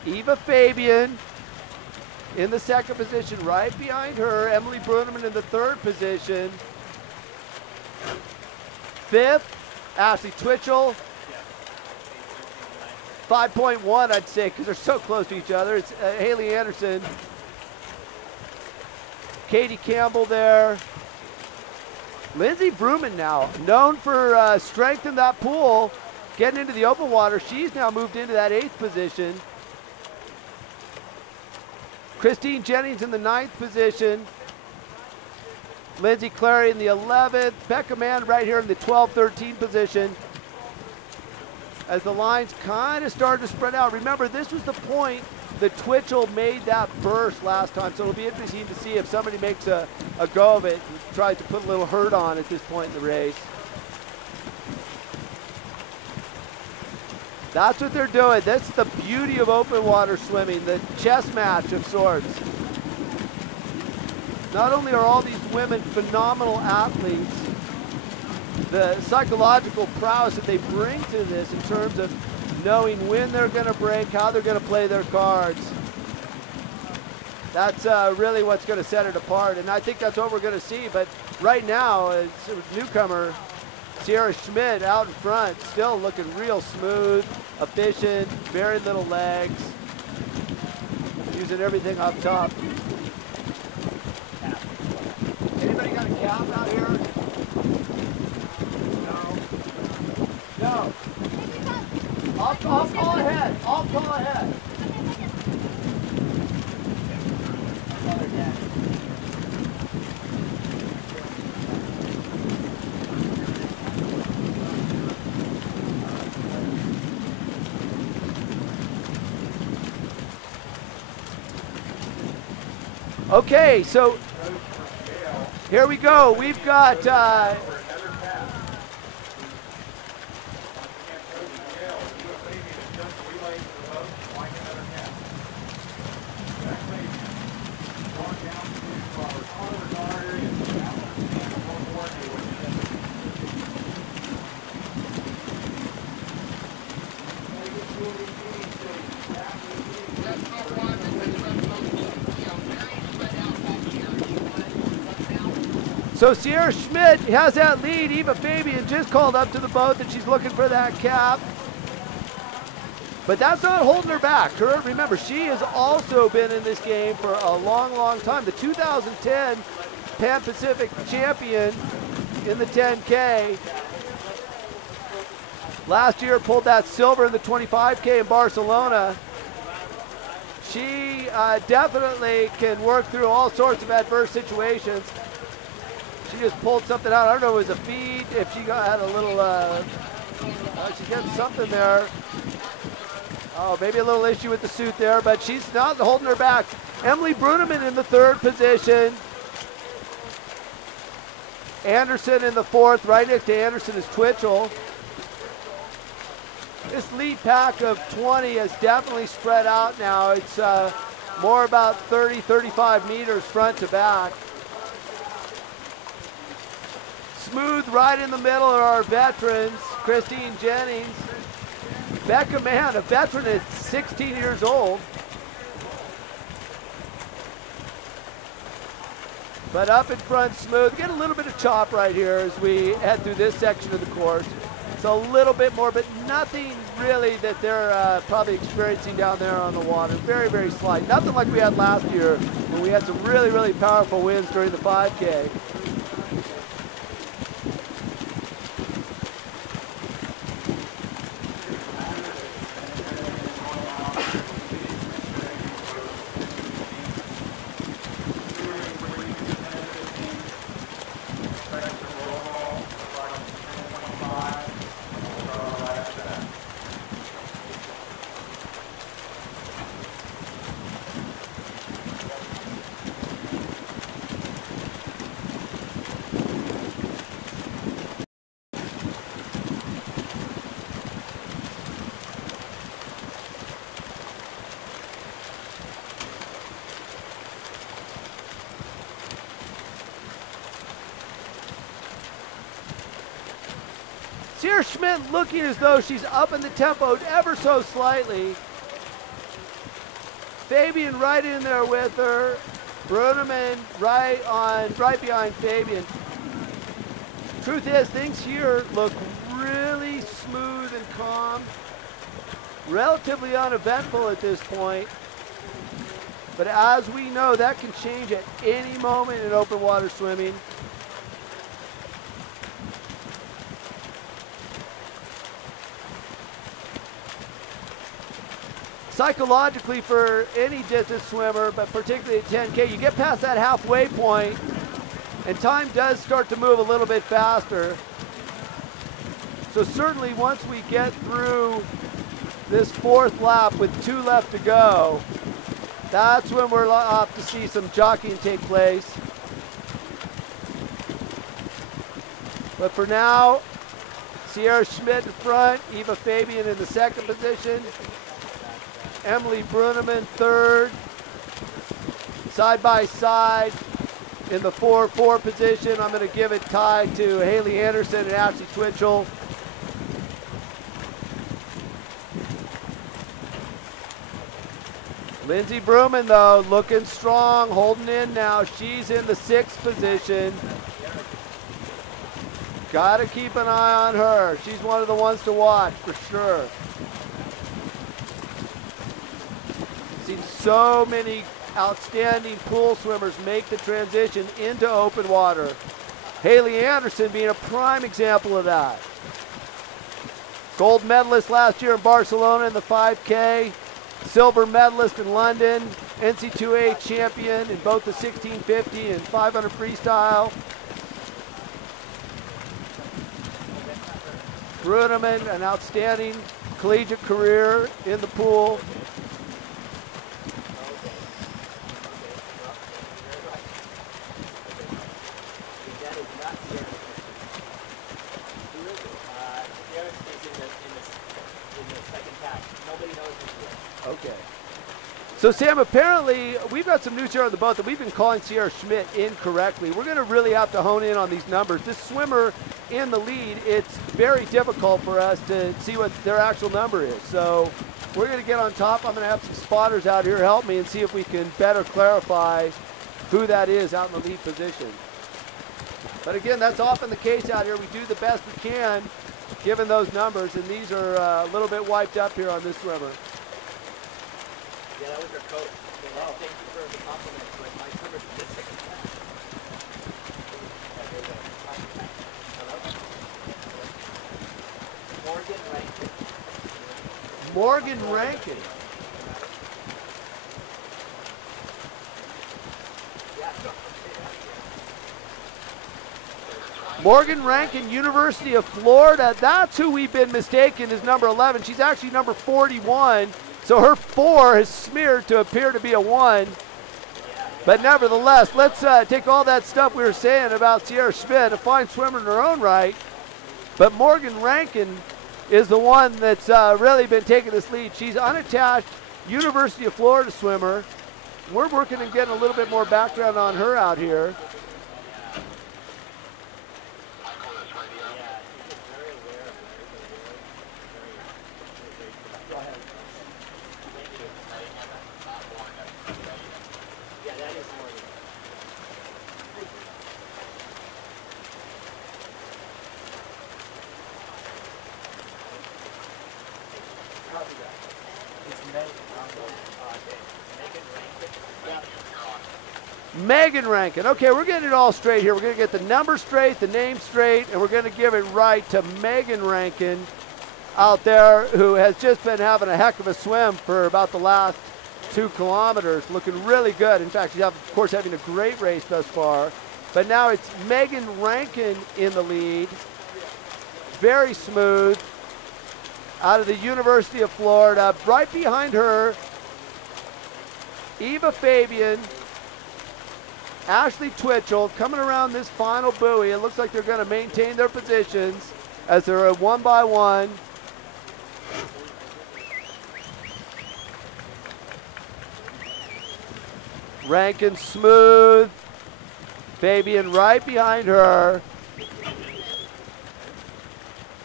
Eva Fabian in the second position, right behind her. Emily Bruneman in the third position. Fifth, Ashley Twitchell. 5.1, I'd say, because they're so close to each other. It's Haley Anderson. Katie Campbell there. Lindsay Bruman now, known for strength in that pool, getting into the open water. She's now moved into that 8th position. Christine Jennings in the 9th position. Lindsay Clary in the 11th. Becca Mann right here in the 12-13 position. As the lines kind of started to spread out. Remember, this was the point that Twitchell made that burst last time, so it'll be interesting to see if somebody makes a go of it and tries to put a little hurt on at this point in the race. That's what they're doing. That's the beauty of open water swimming, the chess match of sorts. Not only are all these women phenomenal athletes, the psychological prowess that they bring to this in terms of knowing when they're going to break, how they're going to play their cards. That's really what's going to set it apart, and I think that's what we're going to see. But right now, it's a newcomer, Sierra Schmidt out in front, still looking real smooth, efficient, very little legs, using everything up top. Anybody got a cap out here? No. I'll call ahead. I'll call ahead. Okay, so here we go. We've got so Sierra Schmidt has that lead. Eva Fabian just called up to the boat that she's looking for that cap. But that's not holding her back. Remember, she has also been in this game for a long, long time. The 2010 Pan Pacific champion in the 10K. Last year pulled that silver in the 25K in Barcelona. She definitely can work through all sorts of adverse situations. She just pulled something out. I don't know if it was a feed, if she had a little, she got something there. Oh, maybe a little issue with the suit there, but she's not holding her back. Emily Bruneman in the 3rd position. Anderson in the 4th. Right next to Anderson is Twitchell. This lead pack of 20 has definitely spread out now. It's more about 30, 35 meters front to back. Smooth right in the middle are our veterans, Christine Jennings. Becca Mann, a veteran at 16 years old. But up in front, smooth. Get a little bit of chop right here as we head through this section of the course. It's a little bit more, but nothing really that they're probably experiencing down there on the water. Very, very slight. Nothing like we had last year when we had some really, really powerful winds during the 5K. Sierra Schmidt looking as though she's up in the tempo ever so slightly. Fabian right in there with her. Bruneman right behind Fabian. Truth is, things here look really smooth and calm. Relatively uneventful at this point. But as we know, that can change at any moment in open water swimming. Psychologically, for any distance swimmer, but particularly at 10K, you get past that halfway point and time does start to move a little bit faster. So certainly once we get through this fourth lap with 2 left to go, that's when we're off to see some jockeying take place. But for now, Sierra Schmidt in front, Eva Fabian in the second position. Emily Bruneman third, side by side in the 4-4 position. I'm going to give it tied to Haley Anderson and Ashley Twitchell. Lindsey Bruman, though, looking strong, holding in now. She's in the 6th position. Got to keep an eye on her. She's one of the ones to watch for sure. Seen so many outstanding pool swimmers make the transition into open water. Haley Anderson being a prime example of that. Gold medalist last year in Barcelona in the 5K, silver medalist in London, NC2A champion in both the 1650 and 500 freestyle. Bruneman, an outstanding collegiate career in the pool. Okay. So Sam, apparently we've got some news here on the boat that we've been calling Sierra Schmidt incorrectly. We're going to really have to hone in on these numbers. This swimmer in the lead, it's very difficult for us to see what their actual number is. So we're going to get on top. I'm going to have some spotters out here help me and see if we can better clarify who that is out in the lead position. But again, that's often the case out here. We do the best we can given those numbers, and these are a little bit wiped up here on this swimmer. Yeah, that was your coach. Oh. Thank you for the compliment. But my swimmer's missing. Morgan Rankin. Morgan Rankin, University of Florida. That's who we've been mistaken as number 11. She's actually number 41. So her 4 has smeared to appear to be a 1. But nevertheless, let's take all that stuff we were saying about Sierra Schmidt, a fine swimmer in her own right. But Morgan Rankin is the one that's really been taking this lead. She's unattached, University of Florida swimmer. We're working and getting a little bit more background on her out here. Megan Rankin. Okay, we're getting it all straight here. We're going to get the number straight, the name straight, and we're going to give it right to Megan Rankin out there, who has just been having a heck of a swim for about the last 2 kilometers. Looking really good. In fact, she's, of course, having a great race thus far. But now it's Megan Rankin in the lead. Very smooth. Out of the University of Florida. Right behind her, Eva Fabian, Ashley Twitchell coming around this final buoy. It looks like they're going to maintain their positions as they're a 1-by-1. Rankin smooth. Fabian right behind her.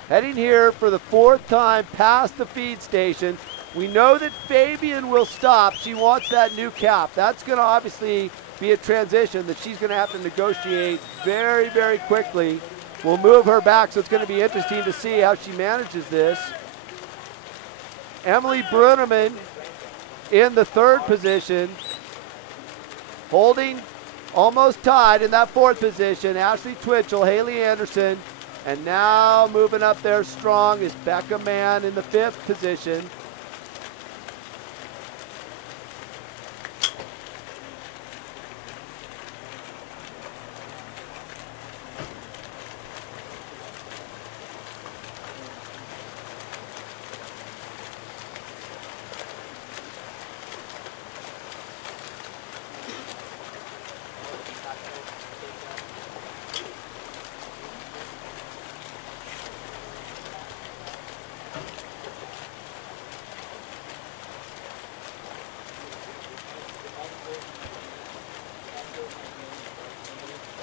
Heading here for the 4th time past the feed station. We know that Fabian will stop. She wants that new cap. That's going to obviously be a transition that she's going to have to negotiate very, very quickly. We'll move her back, so it's going to be interesting to see how she manages this. Emily Bruneman in the 3rd position, holding almost tied in that 4th position. Ashley Twitchell, Haley Anderson, and now moving up there strong is Becca Mann in the 5th position.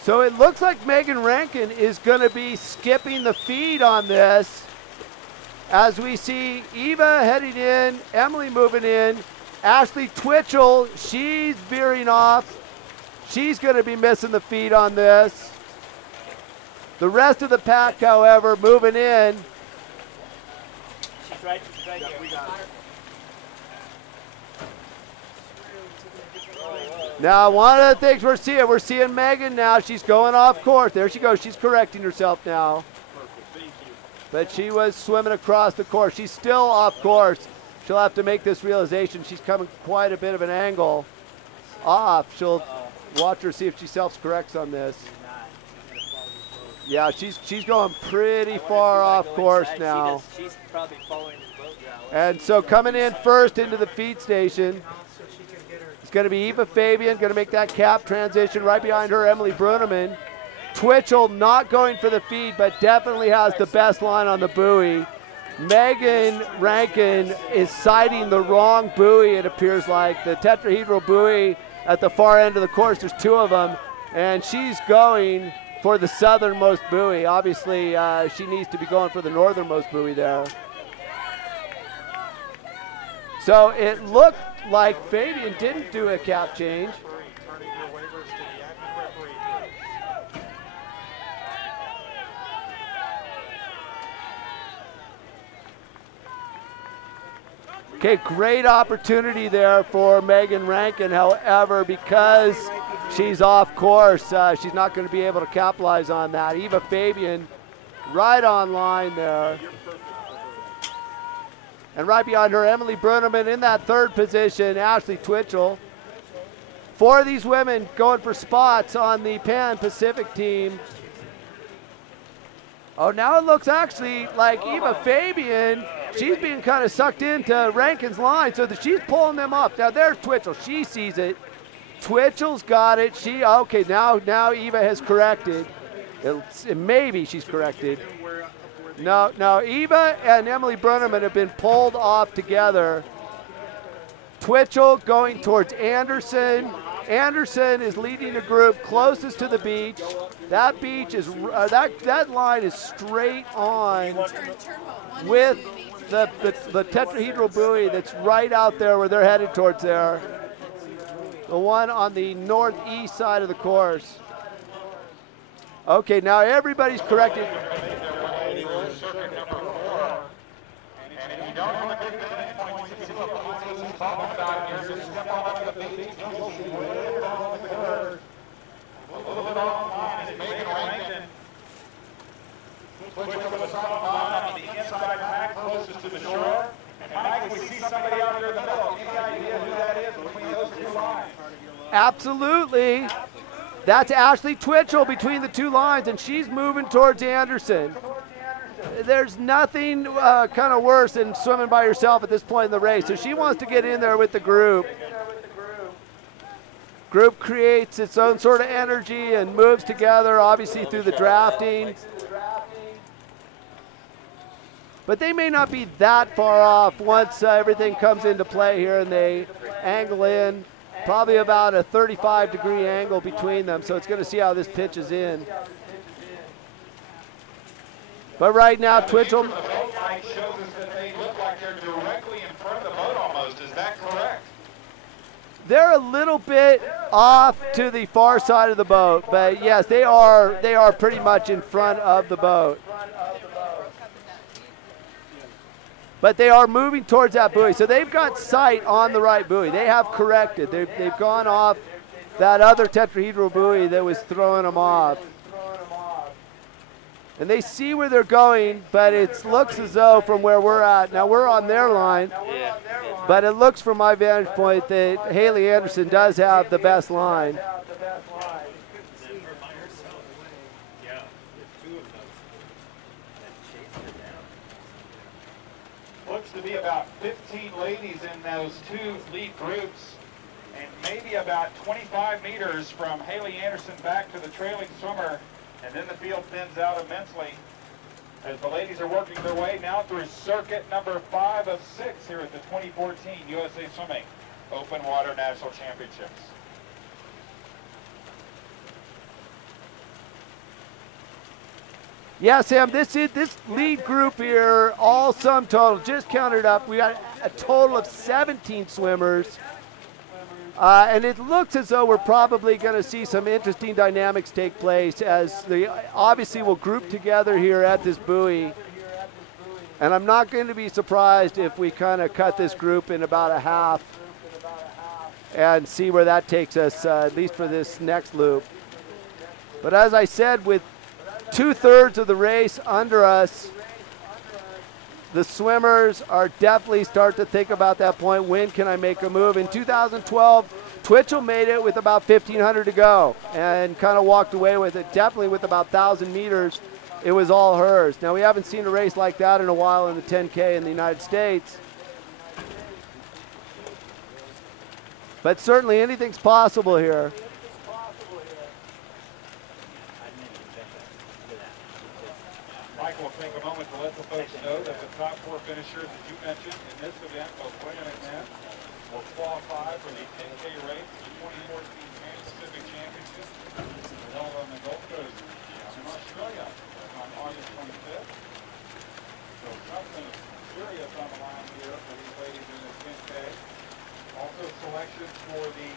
So it looks like Megan Rankin is going to be skipping the feed on this, as we see Eva heading in, Emily moving in, Ashley Twitchell, she's veering off. She's going to be missing the feed on this. The rest of the pack, however, moving in. She's right here. We got her. Now, one of the things we're seeing Megan now. She's going off course. There she goes. She's correcting herself now. Perfect. Thank you. But she was swimming across the course. She's still off course. She'll have to make this realization. She's coming quite a bit of an angle off. She'll watch her, see if she self-corrects on this. Yeah, she's going pretty far off course now. She's probably following the boat route. And so coming in first into the feed station, it's going to be Eva Fabian, going to make that cap transition. Right behind her, Emily Bruneman. Twitchell not going for the feed, but definitely has the best line on the buoy. Megan Rankin is sighting the wrong buoy, it appears like. The tetrahedral buoy at the far end of the course, there's 2 of them, and she's going for the southernmost buoy. Obviously, she needs to be going for the northernmost buoy there. So it looked like Fabian didn't do a cap change. Okay, great opportunity there for Megan Rankin. However, because she's off course, she's not going to be able to capitalize on that. Eva Fabian right on line there. And right behind her, Emily Bruneman in that 3rd position, Ashley Twitchell. 4 of these women going for spots on the Pan Pacific team. Oh, now it looks actually like Eva Fabian, she's being kind of sucked into Rankin's line, so that she's pulling them up. Now there's Twitchell, she sees it. Twitchell's got it. Okay, now Eva has corrected. Maybe she's corrected. No, Eva and Emily Bruneman have been pulled off together. Twitchell going towards Anderson. Anderson is leading the group closest to the beach. That beach is that line is straight on with the tetrahedral buoy that's right out there where they're headed towards there. The one on the northeast side of the course. Okay, now everybody's corrected. Absolutely. That's Ashley Twitchell between the 2 lines, and she's moving towards Anderson. There's nothing kind of worse than swimming by yourself at this point in the race. So she wants to get in there with the group. Group creates its own sort of energy and moves together, obviously through the drafting. But they may not be that far off once everything comes into play here and they angle in. Probably about a 35-degree angle between them, so it's going to see how this pitches in. But right now, The view Twitchell, from the boat light shows us that they look like they're directly in front of the boat almost. Is that correct? they're a little bit off to the far side of the boat, but yes, they are pretty much in front of the boat. But they are moving towards that buoy, so they've got sight on the right buoy. They have corrected. They've gone off that other tetrahedral buoy that was throwing them off. And they see where they're going, but it looks as though from where we're at, now we're on their line, but it looks from my vantage point that Haley Anderson does have the best line. Looks to be about 15 ladies in those two lead groups, and maybe about 25 meters from Haley Anderson back to the trailing swimmer, and then the field thins out immensely as the ladies are working their way now through circuit number 5 of 6 here at the 2014 USA Swimming Open Water National Championships. Yeah, Sam, this lead group here, all sum total, just counted up, we got a total of 17 swimmers. And it looks as though we're probably going to see some interesting dynamics take place as they obviously will group together here at this buoy. And I'm not going to be surprised if we kind of cut this group in about a half and see where that takes us, at least for this next loop. But as I said, with 2/3 of the race under us, the swimmers are definitely start to think about that point. When can I make a move? In 2012, Twitchell made it with about 1,500 to go and kind of walked away with it. Definitely with about 1,000 meters, it was all hers. Now, we haven't seen a race like that in a while in the 10K in the United States. But certainly anything's possible here. Michael will take a moment to let the folks know that the top 4 finishers that you mentioned in this event, both women and men, will qualify for the 10K race, the 2014 Pan-Pacific Championship, held on the Gulf Coast in Australia on August 25th. So something serious on the line here for these ladies in this 10K. Also selections for the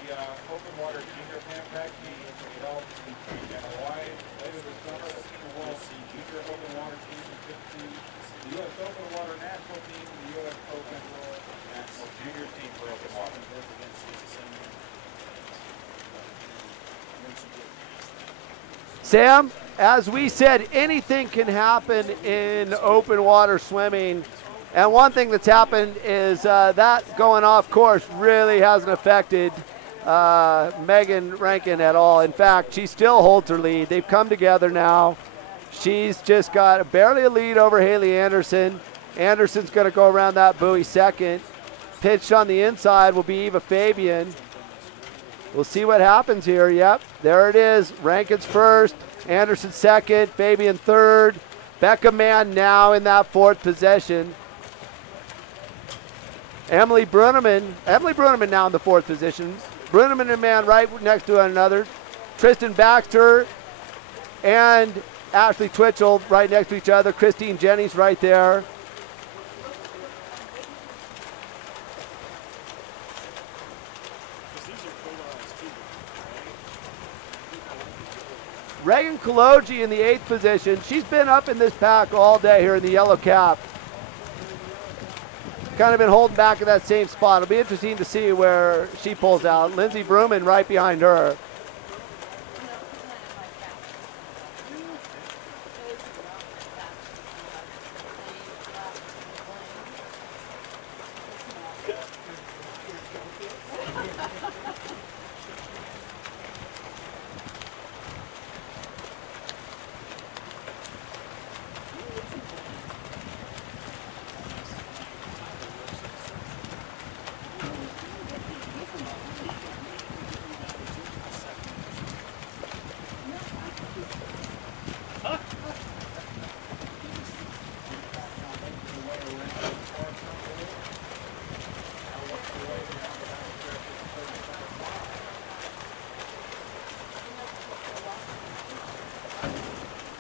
open water junior Pan-Pac team to be held in Hawaii later this summer. The Team World Junior Open Water Team in 15, the U.S. Open Water National Team, and the U.S. Open National Junior Team for Open Water. Sam, as we said, anything can happen in open water swimming. And one thing that's happened is that going off course really hasn't affected Megan Rankin at all. In fact, she still holds her lead. They've come together now. She's just got barely a lead over Haley Anderson. Anderson's going to go around that buoy second. Pitched on the inside will be Eva Fabian. We'll see what happens here. Yep, there it is. Rankin's first, Anderson second, Fabian third. Becca Mann now in that 4th position. Emily Bruneman now in the 4th position. Bruneman and Mann right next to one another. Tristan Baxter and Ashley Twitchell right next to each other. Christine Jennings right there. Reagan Kaloji in the 8th position. She's been up in this pack all day here in the yellow cap. Kind of been holding back at that same spot. It'll be interesting to see where she pulls out. Lindsey Bruman right behind her.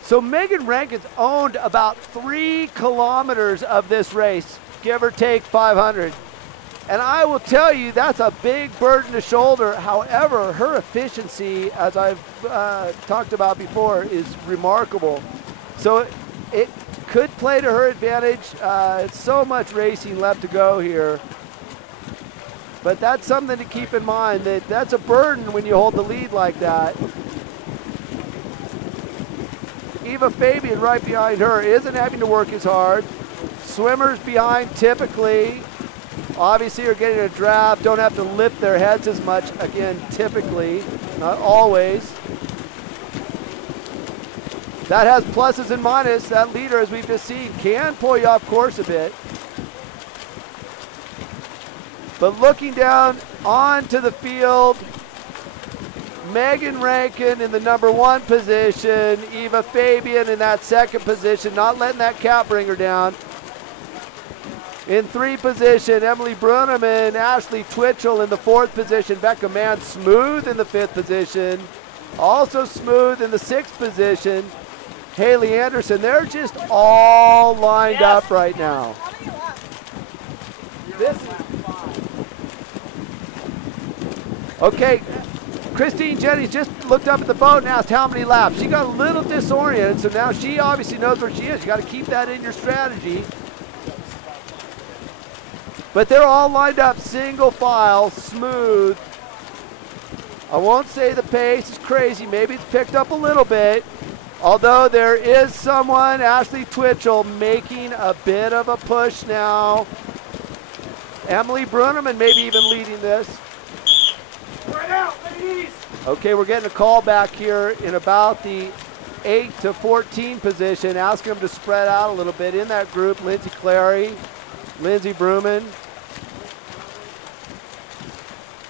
So Megan Rankin's owned about 3 kilometers of this race, give or take 500. And I will tell you, that's a big burden to shoulder. However, her efficiency, as I've talked about before, is remarkable. So it could play to her advantage. It's so much racing left to go here. But that's something to keep in mind, that's a burden when you hold the lead like that. Eva Fabian right behind her isn't having to work as hard. Swimmers behind typically, obviously are getting a draft, don't have to lift their heads as much, again, typically, not always. That has pluses and minuses. That leader, as we've just seen, can pull you off course a bit. But looking down onto the field, Megan Rankin in the number 1 position, Eva Fabian in that 2nd position, not letting that cap bring her down. In 3 position, Emily Bruneman, Ashley Twitchell in the 4th position, Becca Mann smooth in the 5th position, also smooth in the 6th position, Haley Anderson. They're just all lined up right now. Okay, Christine Jennings just looked up at the boat and asked how many laps. She got a little disoriented, so now she obviously knows where she is. You got to keep that in your strategy. But they're all lined up single file, smooth. I won't say the pace is crazy. Maybe it's picked up a little bit. Although there is someone, Ashley Twitchell, making a bit of a push now. Emily Bruneman maybe even leading this. Spread out, ladies! Okay, we're getting a call back here in about the 8 to 14 position, asking them to spread out a little bit in that group. Lindsay Clary, Lindsay Bruman,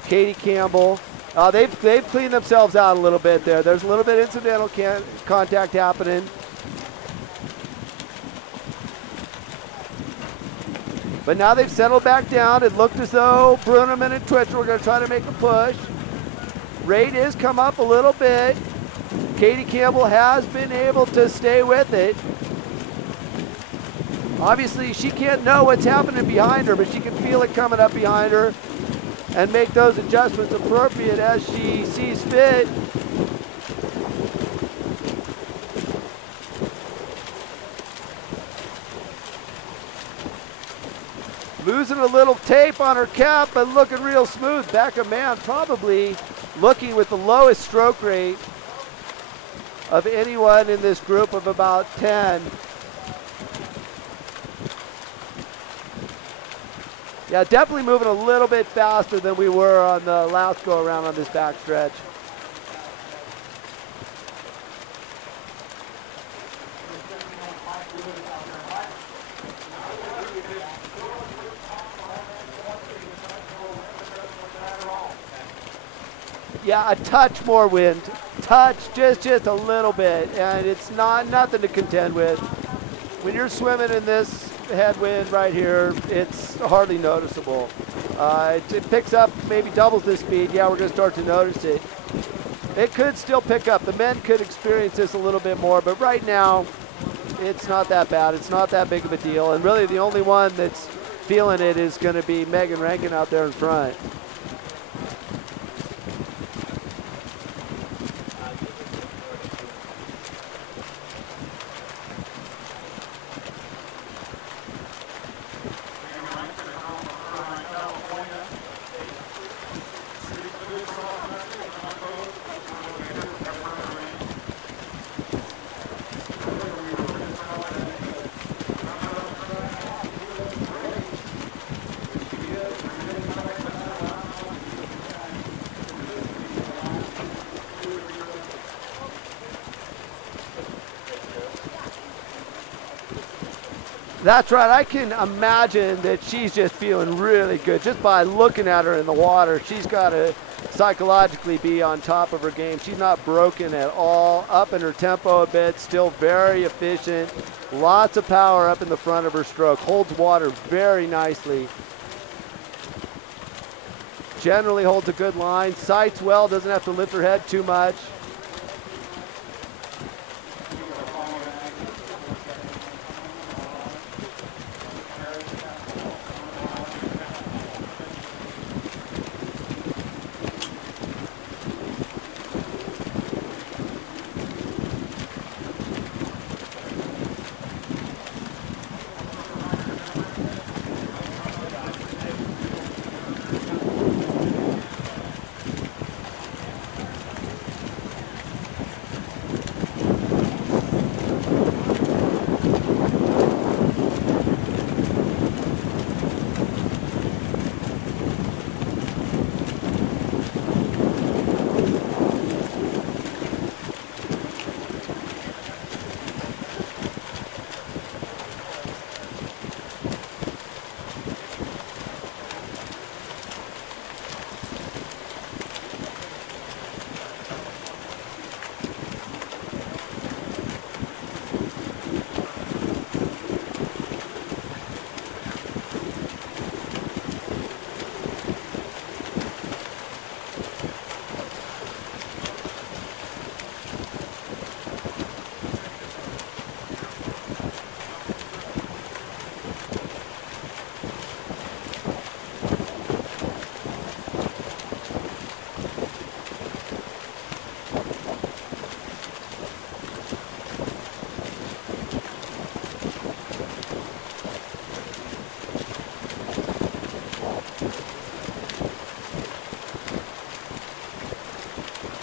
Katie Campbell. They've cleaned themselves out a little bit there. There's a little bit incidental contact happening. But now they've settled back down. It looked as though Bruneman and Twitchell were going to try to make a push. Rate has come up a little bit. Katie Campbell has been able to stay with it. Obviously, she can't know what's happening behind her, but she can feel it coming up behind her and make those adjustments appropriate as she sees fit. Losing a little tape on her cap, but looking real smooth. Becca Mann probably looking with the lowest stroke rate of anyone in this group of about 10. Yeah, definitely moving a little bit faster than we were on the last go around on this back stretch. Yeah, a touch more wind. Touch, just a little bit, and it's nothing to contend with. When you're swimming in this headwind right here, it's hardly noticeable. It picks up, maybe doubles the speed. Yeah, we're going to start to notice it. It could still pick up. The men could experience this a little bit more, but right now, it's not that bad. It's not that big of a deal, and really the only one that's feeling it is going to be Megan Rankin out there in front. That's right, I can imagine that she's just feeling really good. Just by looking at her in the water, she's got to psychologically be on top of her game. She's not broken at all, up in her tempo a bit, still very efficient. Lots of power up in the front of her stroke, holds water very nicely. Generally holds a good line, sights well, doesn't have to lift her head too much.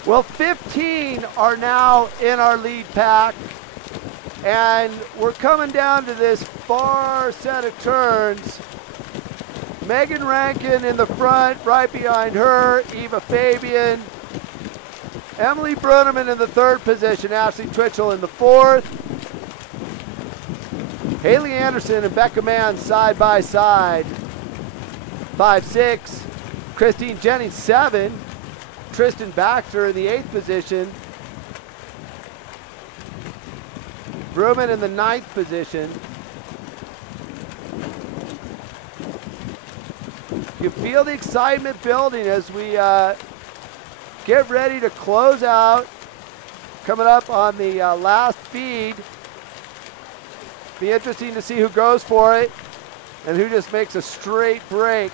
Well, 15 are now in our lead pack, and we're coming down to this far set of turns. Megan Rankin in the front, right behind her, Eva Fabian. Emily Bruneman in the third position, Ashley Twitchell in the fourth. Haley Anderson and Becca Mann side by side. 5-6. Christine Jennings, 7. Tristan Baxter in the 8th position. Bruman in the 9th position. You feel the excitement building as we get ready to close out. Coming up on the last feed. Be interesting to see who goes for it and who just makes a straight break.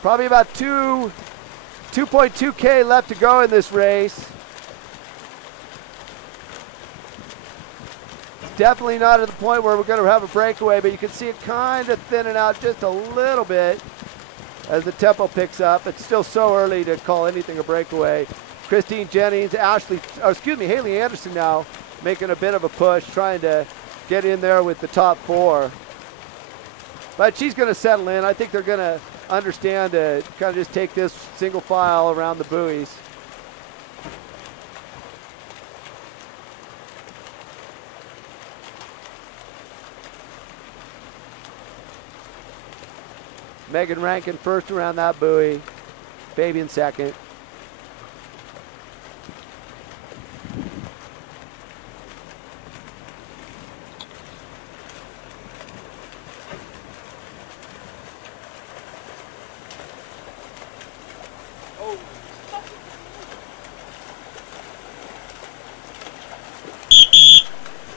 Probably about 2.2K left to go in this race. It's definitely not at the point where we're going to have a breakaway, but you can see it kind of thinning out just a little bit as the tempo picks up. It's still so early to call anything a breakaway. Christine Jennings, Haley Anderson now making a bit of a push, trying to get in there with the top 4. But she's going to settle in. I think they're going to understand to kind of just take this single file around the buoys. Megan Rankin first around that buoy. Fabian second.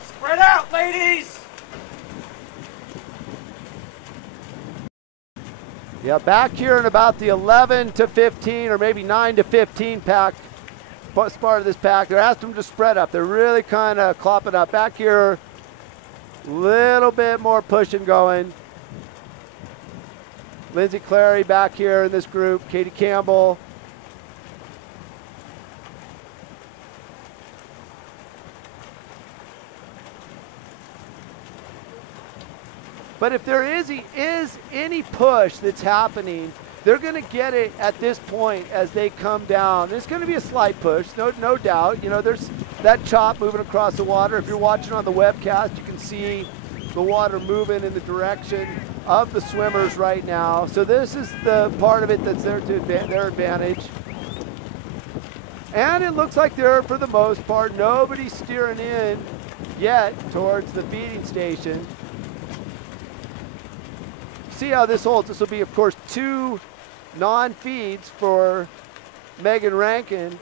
Spread out, ladies! Yeah, back here in about the 11 to 15 or maybe 9 to 15 pack, part of this pack, they're asking them to spread up. They're really kind of clopping up. Back here, a little bit more pushing going. Lindsay Clary back here in this group, Katie Campbell. But if there is any push that's happening, they're going to get it at this point as they come down. It's going to be a slight push, no doubt. You know, there's that chop moving across the water. If you're watching on the webcast, you can see the water moving in the direction of the swimmers right now. So this is the part of it that's there to their advantage. And it looks like they're, for the most part, nobody's steering in yet towards the feeding station. See how this holds. This will be, of course, 2 non-feeds for Megan Rankin.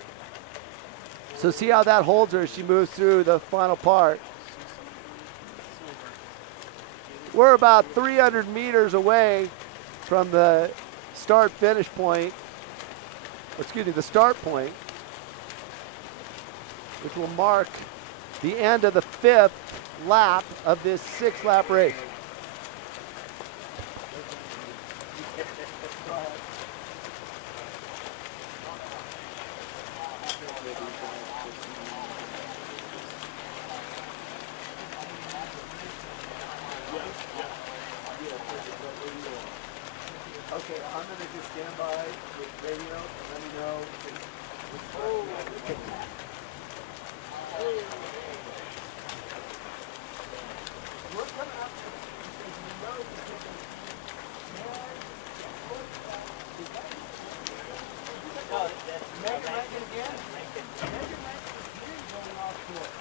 So see how that holds her as she moves through the final part. We're about 300 meters away from the start-finish point, or excuse me, the start point, which will mark the end of the 5th lap of this 6-lap race. Okay, I'm going to just stand by with radio and let me know. We're coming up to the station. We know we're taking No, that's Megan Rankin again? Megan Rankin is going off course.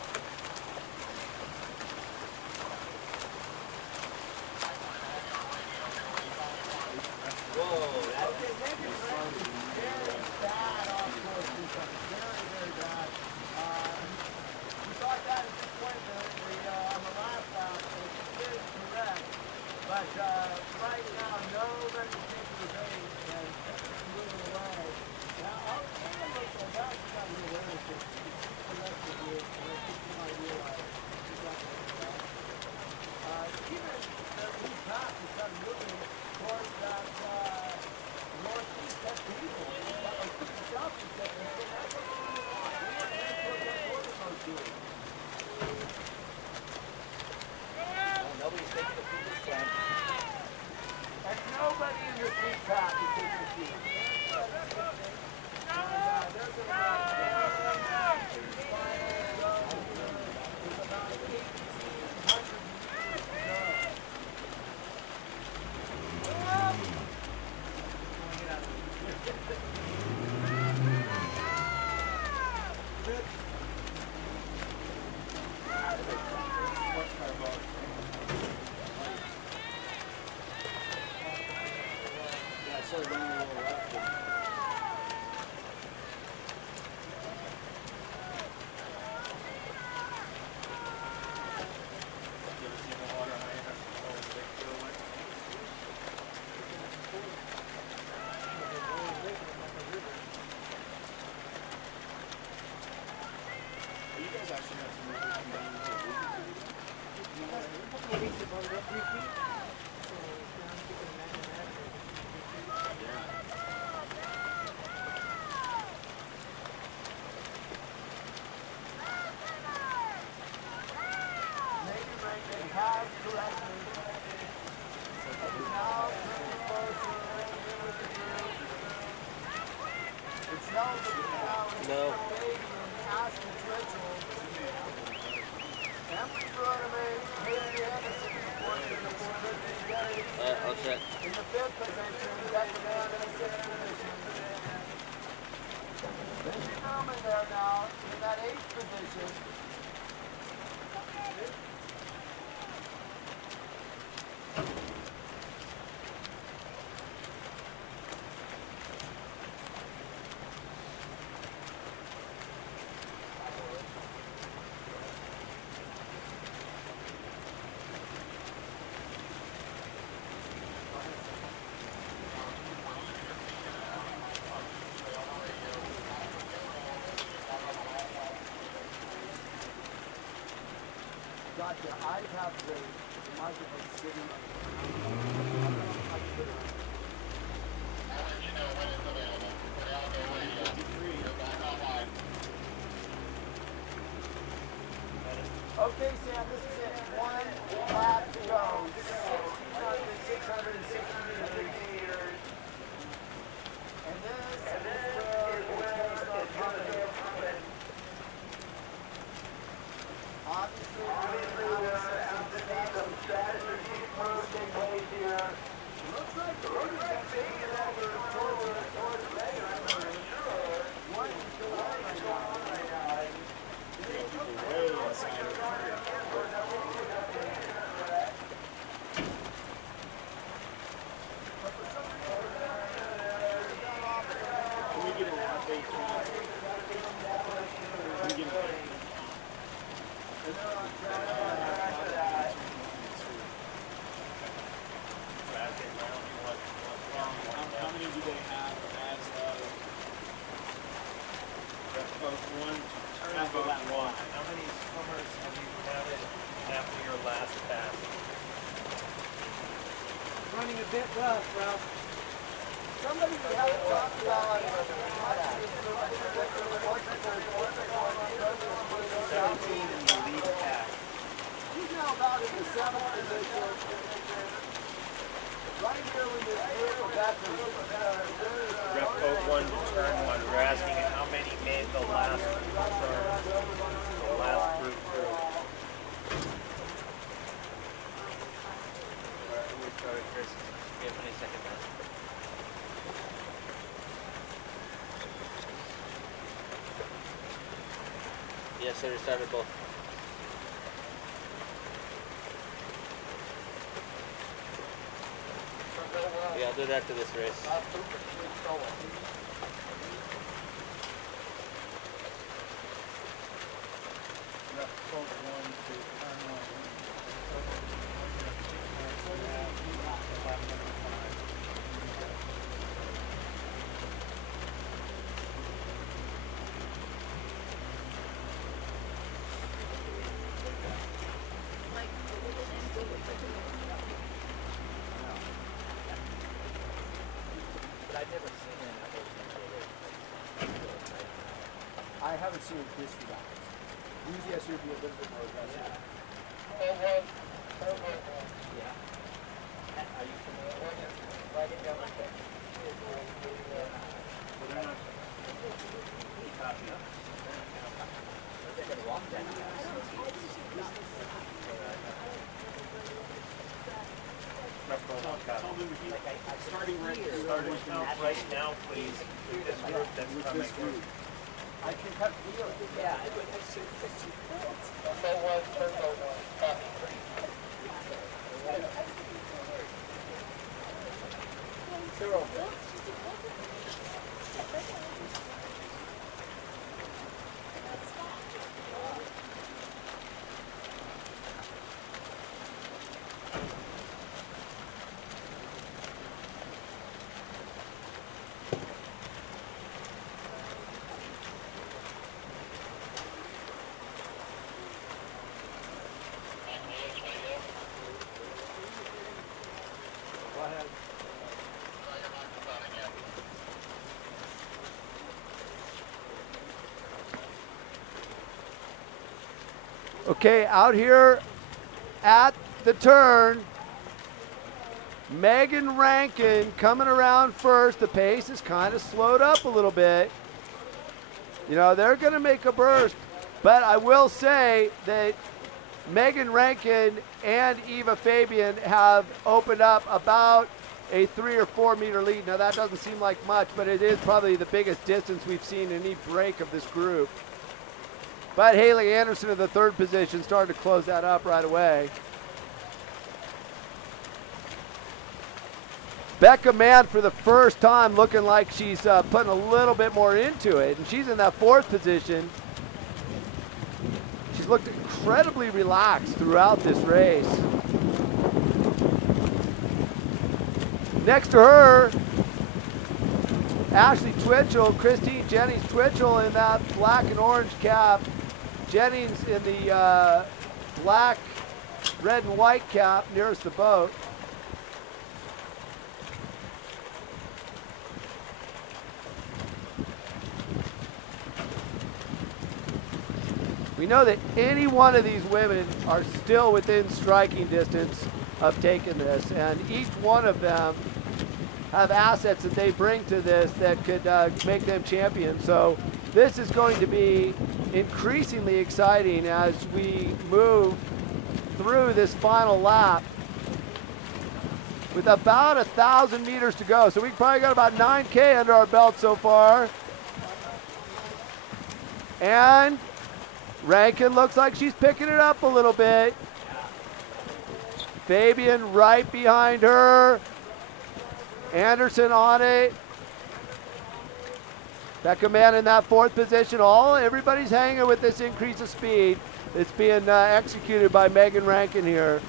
No. I'll check. In the 5th position, Declan Van in the 6th position. There's your Newman there now in that 8th position. Gotcha. I have the microphone sitting. I'll let you know when it's available. Put out the radio. You're back online. Okay, Sam, this is it. 1 lap to go. 660 meters. And this is where it's going to start coming. Obviously, we're going to have some strategy taking place here. Looks like the road is going to be towards the regular. What is going on right now? Way inside of it. Can we get an update? Can we get an update? How many do they have as of one? How many swimmers have you counted after your last pass? Running a bit rough, Ralph. Somebody we haven't talked about. 17 in the lead pack. He's now about in the 7th position. Right here with this group of veterans. Rep code 1 to turn 1. We're asking how many made the last turn, the last group through. Alright, I'm gonna start it, Chris. We have 20 seconds now. Yes, sir, started both. Yeah, I'll do it after this race. Rep code 1 to turn 'But I've never seen an apple I haven't seen it this fast. Usually I see it be a little bit more aggressive. Yeah. Are you familiar? Writing down like that. They're going to walk that starting right here. right now, please, with this group that's coming. I can cut feel it. Yeah, Okay, out here at the turn, Megan Rankin coming around first. The pace is kind of slowed up a little bit. You know, they're going to make a burst, but I will say that Megan Rankin and Eva Fabian have opened up about a 3 or 4 meter lead. Now that doesn't seem like much, but it is probably the biggest distance we've seen in any break of this group. But Haley Anderson in the third position started to close that up right away. Becca Mann for the first time looking like she's putting a little bit more into it, and she's in that fourth position. She's looked incredibly relaxed throughout this race. Next to her, Ashley Twitchell, Christine Jennings Twitchell in that black and orange cap. Jennings in the black, red and white cap nearest the boat. We know that any one of these women are still within striking distance of taking this, and each one of them have assets that they bring to this that could make them champions. So this is going to be increasingly exciting as we move through this final lap with about 1,000 meters to go. So we've probably got about 9K under our belt so far. And Rankin looks like she's picking it up a little bit. Fabian right behind her. Anderson on it. Becca Mann in that fourth position. Everybody's hanging with this increase of speed. It's being executed by Megan Rankin here.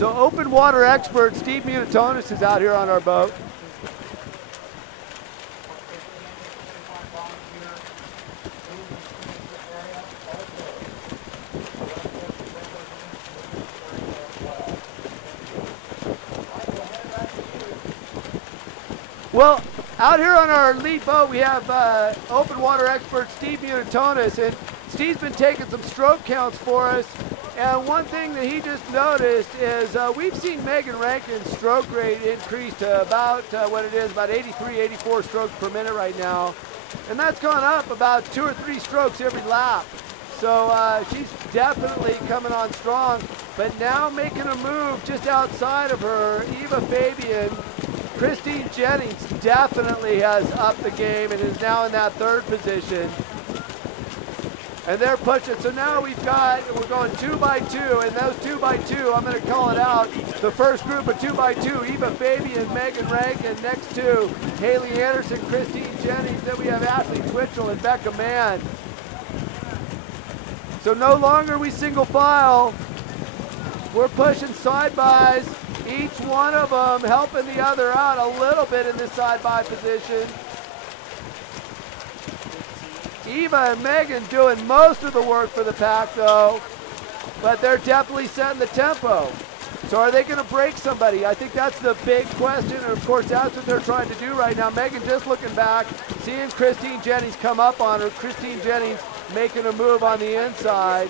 So open water expert Steve Munitonis is out here on our boat. Well, out here on our lead boat, we have open water expert Steve Munitonis, and Steve's been taking some stroke counts for us. And one thing that he just noticed is we've seen Megan Rankin's stroke rate increase to about what it is, about 83, 84 strokes per minute right now. And that's gone up about 2 or 3 strokes every lap. So she's definitely coming on strong. But now making a move just outside of her, Eva Fabian, Christine Jennings definitely has upped the game and is now in that third position. And they're pushing. So now we're going 2 by 2, and those 2 by 2, I'm going to call it out. The first group of 2 by 2, Eva Fabian, Megan Rankin, next to Haley Anderson, Christine Jennings. Then we have Ashley Twitchell and Becca Mann. So no longer we single file. We're pushing side bys, each one of them helping the other out a little bit in this side by position. Eva and Megan doing most of the work for the pack though, but they're definitely setting the tempo. So are they going to break somebody? I think that's the big question, and of course that's what they're trying to do right now. Megan just looking back, seeing Christine Jennings come up on her. Christine Jennings making a move on the inside.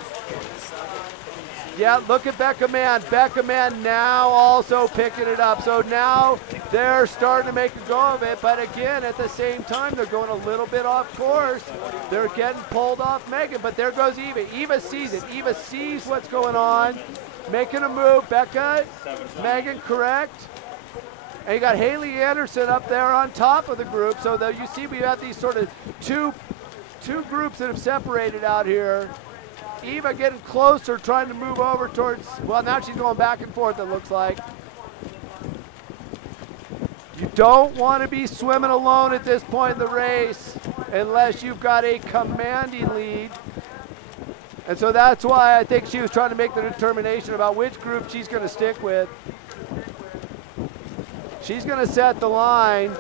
Yeah, look at Becca Mann. Becca Mann now also picking it up. So now they're starting to make a go of it, but again, at the same time, they're going a little bit off course. They're getting pulled off Megan, but there goes Eva. Eva sees it. Eva sees what's going on, making a move. Becca, Megan, correct. And you got Haley Anderson up there on top of the group. So that you see we have these sort of two groups that have separated out here. Eva getting closer, trying to move over towards, well, now she's going back and forth, it looks like. You don't want to be swimming alone at this point in the race unless you've got a commanding lead. And so that's why I think she was trying to make the determination about which group she's going to stick with. She's going to set the line.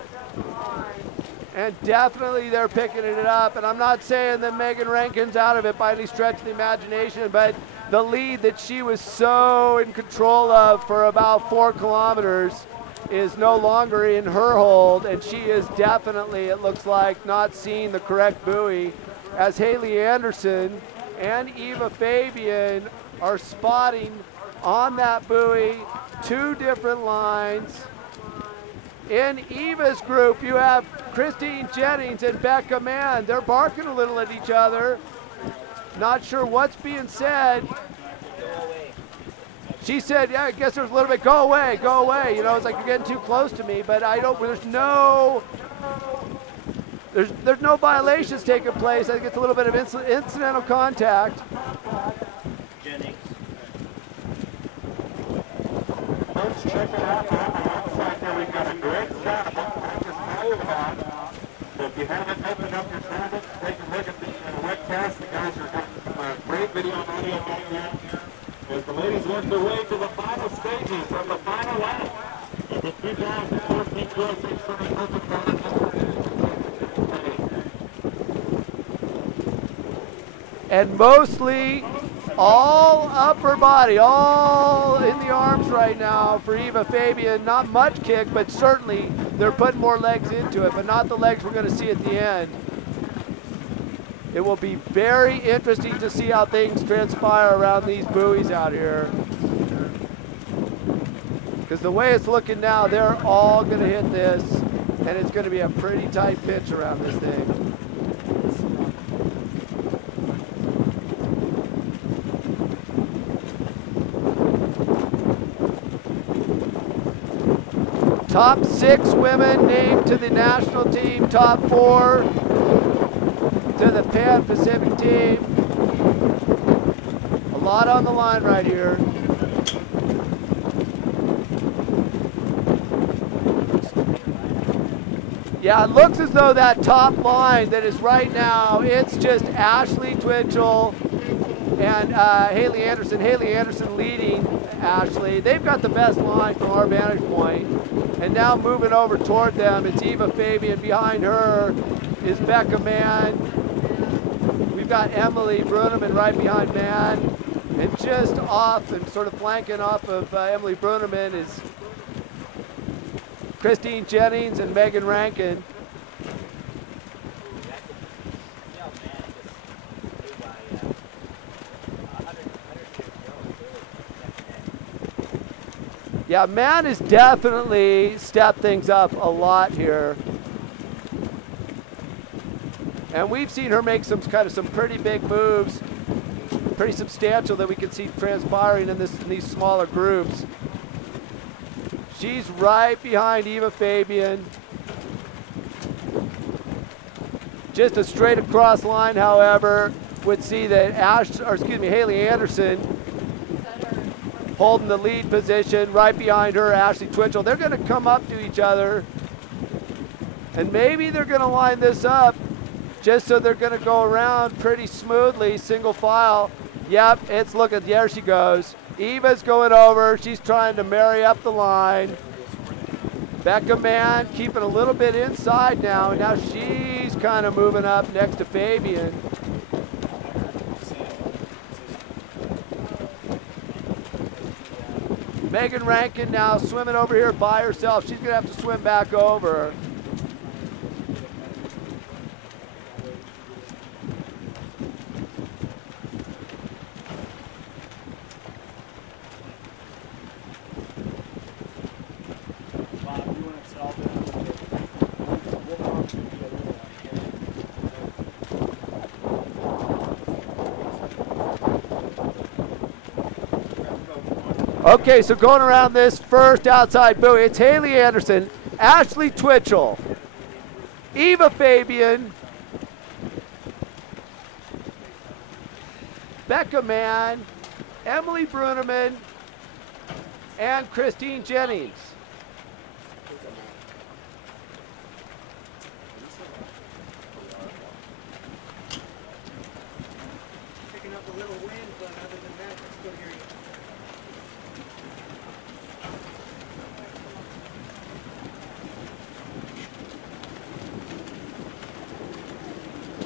And definitely they're picking it up. And I'm not saying that Megan Rankin's out of it by any stretch of the imagination, but the lead that she was so in control of for about 4 kilometers is no longer in her hold, and she is definitely, it looks like, not seeing the correct buoy, as Haley Anderson and Eva Fabian are spotting on that buoy 2 different lines. In Eva's group, you have Christine Jennings and Becca Mann. They're barking a little at each other. Not sure what's being said. She said, yeah, I guess there's a little bit, go away, go away. You know, it's like you're getting too close to me, but there's no violations taking place. I think it's a little bit of incidental contact. Jennings. Let's check it out on the outside here. We've got a great shot of this move on. So if you haven't opened up your tablets, take a look at the webcast. The guys are getting some great video and audio back there. As the ladies work their way to the final stages from the final lap of the 2014 Castaic Swimming Open Marathon. And mostly all upper body, all in the arms right now for Eva Fabian. Not much kick, but certainly they're putting more legs into it, but not the legs we're going to see at the end. It will be very interesting to see how things transpire around these buoys out here. Because the way it's looking now, they're all going to hit this, and it's going to be a pretty tight pitch around this thing. Top 6 women named to the national team, top 4 to the Pan Pacific team. A lot on the line right here. Yeah, it looks as though that top line that is right now, it's just Ashley Twitchell and Haley Anderson. Haley Anderson leading Ashley. They've got the best line from our vantage point. And now moving over toward them, it's Eva Fabian. Behind her is Becca Mann. We've got Emily Bruneman right behind Mann. And just off and sort of flanking off of Emily Bruneman is Christine Jennings and Megan Rankin. Yeah, Mann has definitely stepped things up a lot here. And we've seen her make some pretty big moves, pretty substantial that we can see transpiring in these smaller groups. She's right behind Eva Fabian. Just a straight across line, however, would see that Haley Anderson holding the lead position. Right behind her, Ashley Twitchell. They're going to come up to each other, and maybe they're going to line this up just so they're going to go around pretty smoothly, single file. Yep, there she goes. Eva's going over. She's trying to marry up the line. Becca Mann keeping a little bit inside now, and now she's kind of moving up next to Fabian. Megan Rankin now swimming over here by herself. She's going to have to swim back over. Okay, so going around this first outside buoy, it's Haley Anderson, Ashley Twitchell, Eva Fabian, Becca Mann, Emily Bruneman, and Christine Jennings. Picking up a little wind, but other than that, I still hear you.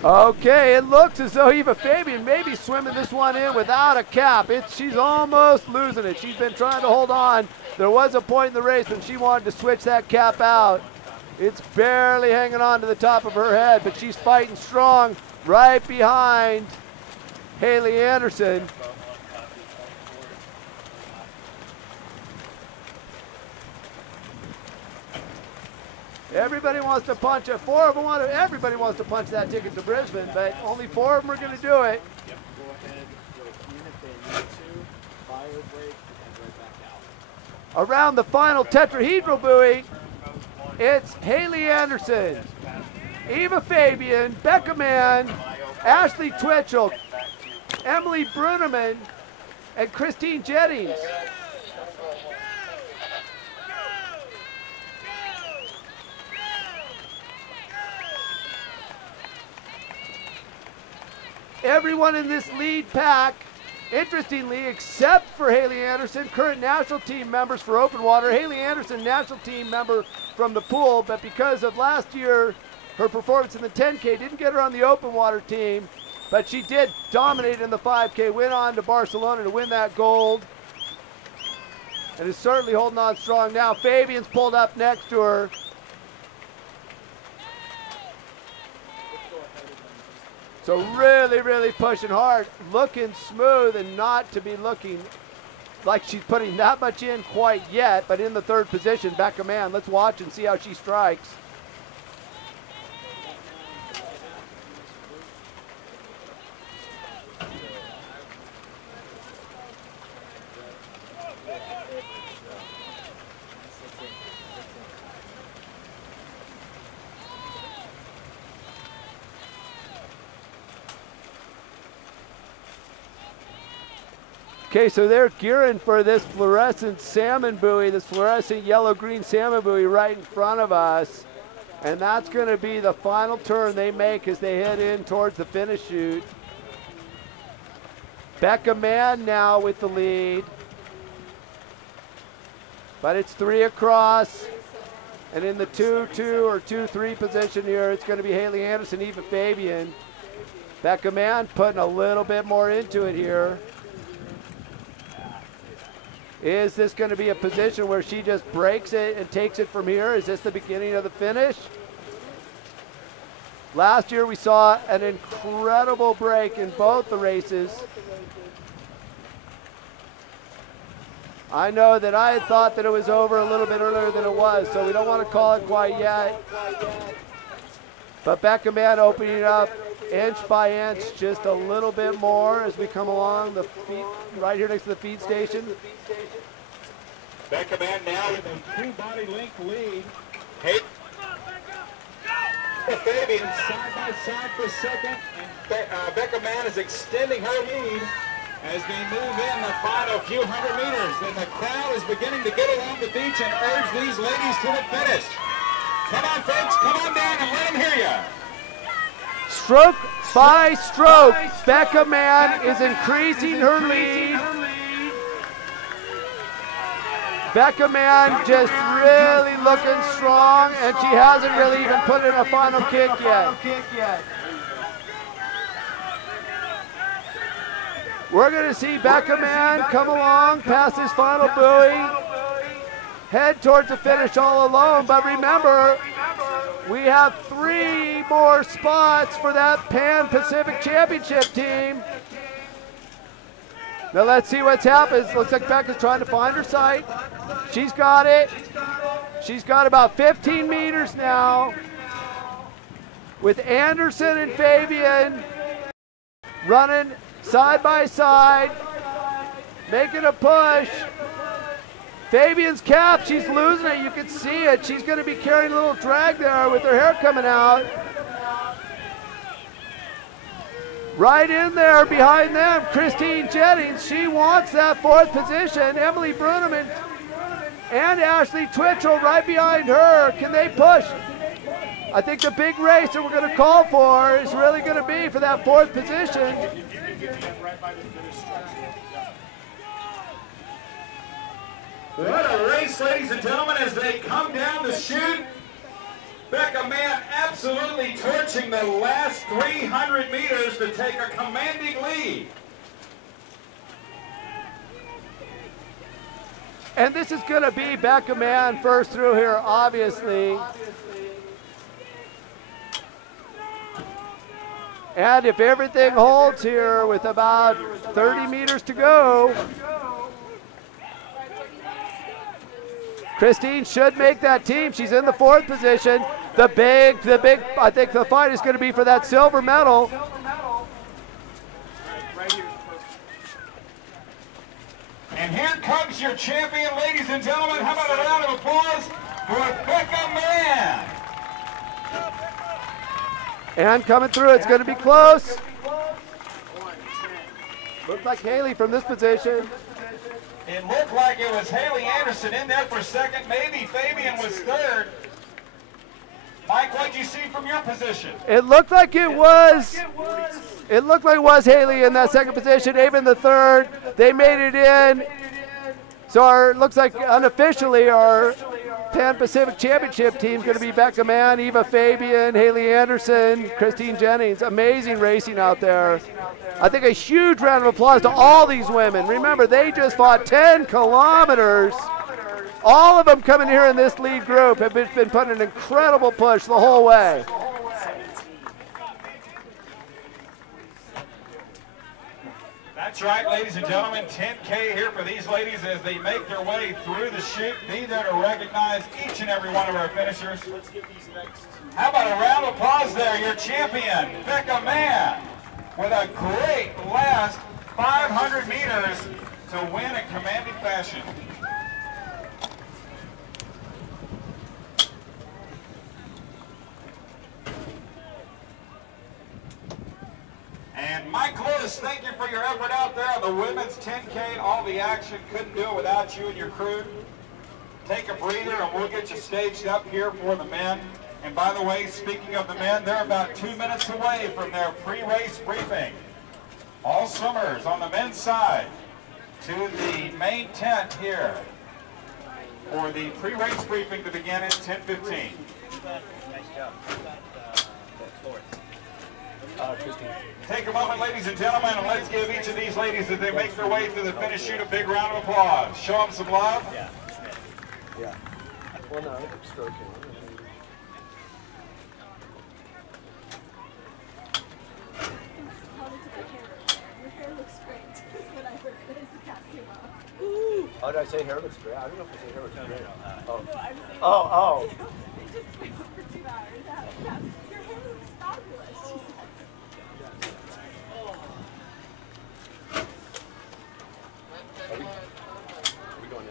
Okay, it looks as though Eva Fabian may be swimming this one in without a cap. She's almost losing it. She's been trying to hold on. There was a point in the race when she wanted to switch that cap out. It's barely hanging on to the top of her head, but she's fighting strong right behind Haley Anderson. Everybody wants to punch it. Everybody wants to punch that ticket to Brisbane, but only 4 of them are going to do it. Yep, go ahead, go in if they need to, bio break, and right back out. Around the final tetrahedral buoy, it's Haley Anderson, Eva Fabian, Becca Mann, Ashley Twitchell, Emily Bruneman, and Christine Jennings. Everyone in this lead pack, interestingly, except for Haley Anderson, current national team members for open water. Haley Anderson, national team member from the pool, but because of last year, her performance in the 10K didn't get her on the open water team, but she did dominate in the 5K, went on to Barcelona to win that gold, and is certainly holding on strong now. Fabian's pulled up next to her. So really, really pushing hard, looking smooth and not to be looking like she's putting that much in quite yet, but in the 3rd position, Becca Mann. Let's watch and see how she strikes. Okay, so they're gearing for this fluorescent salmon buoy, this fluorescent yellow-green salmon buoy right in front of us. And that's going to be the final turn they make as they head in towards the finish chute. Becca Mann now with the lead. But it's 3 across. And in the 2-2 or 2-3 position here, it's going to be Haley Anderson, Eva Fabian. Becca Mann putting a little bit more into it here. Is this going to be a position where she just breaks it and takes it from here? Is this the beginning of the finish? Last year we saw an incredible break in both the races. I know that I had thought that it was over a little bit earlier than it was, so we don't want to call it quite yet. But Becca Mann opening it up inch by inch, just a little bit more as we come along the feed, right here next to the feed station. Becca Mann now with a 2-body length lead. Hey, Fabian side by side for second, and Becca Mann is extending her lead as they move in the final few hundred meters. Then the crowd is beginning to get along the beach and urge these ladies to the finish. Come on, folks, come on down and let them hear you. Stroke by stroke, Becca Mann is increasing her lead. Becca Mann just really looking strong, and she hasn't really even put in a final kick yet. We're going to see Becca Mann come along past this final buoy, head towards the finish all alone, but remember, we have 3 more spots for that Pan-Pacific Championship team. Now let's see what's happened. Looks like Becca's trying to find her sight. She's got it. She's got about 15 meters now, with Anderson and Fabian running side by side, making a push. Fabian's cap, she's losing it. You can see it. She's going to be carrying a little drag there with her hair coming out. Right in there behind them, Christine Jennings. She wants that 4th position. Emily Bruneman and Ashley Twitchell right behind her. Can they push? I think the big race that we're going to call for is really going to be for that 4th position. What a race, ladies and gentlemen, as they come down the chute. Becca Mann absolutely torching the last 300 meters to take a commanding lead. And this is going to be Becca Mann first through here, obviously. And if everything holds here with about 30 meters to go, Christine should make that team. She's in the 4th position. The big, I think the fight is going to be for that silver medal. And here comes your champion, ladies and gentlemen. How about a round of applause for Becca Mann? And coming through, it's going to be close. Looks like Haley from this position. It looked like it was Haley Anderson in there for second. Maybe Fabian was third. Mike, what did you see from your position? It looked like it was. It looked like it was Haley in that second position. Even the third. They made it in. So it looks like unofficially our Pan Pacific Championship team is going to be Becca Mann, Eva Fabian, Haley Anderson, Christine Jennings. Amazing racing out there. I think a huge round of applause to all these women. Remember, they just fought 10 kilometers. All of them coming here in this lead group have been putting an incredible push the whole way. That's right, ladies and gentlemen, 10K here for these ladies as they make their way through the chute. Be there to recognize each and every one of our finishers. How about a round of applause there, your champion, Becca Mann, with a great last 500 meters to win in commanding fashion. And Mike Lewis, thank you for your effort out there on the women's 10K. All the action, couldn't do it without you and your crew. Take a breather and we'll get you staged up here for the men. And by the way, speaking of the men, they're about 2 minutes away from their pre-race briefing. All swimmers on the men's side to the main tent here for the pre-race briefing to begin at 10:15. Nice job. Christine. Take a moment, ladies and gentlemen, and let's give each of these ladies, as they make their way through the finish chute, a big round of applause. Show them some love. Yeah. Yeah. Well, no, I'm stroking. Your hair looks great. Is what I heard as the cap came off. Oh, did I say hair looks great? I don't know if I say hair looks great. Oh. No, I was saying. Oh. It just went for 2 hours. Your hair looks fabulous, she said. Are we going in?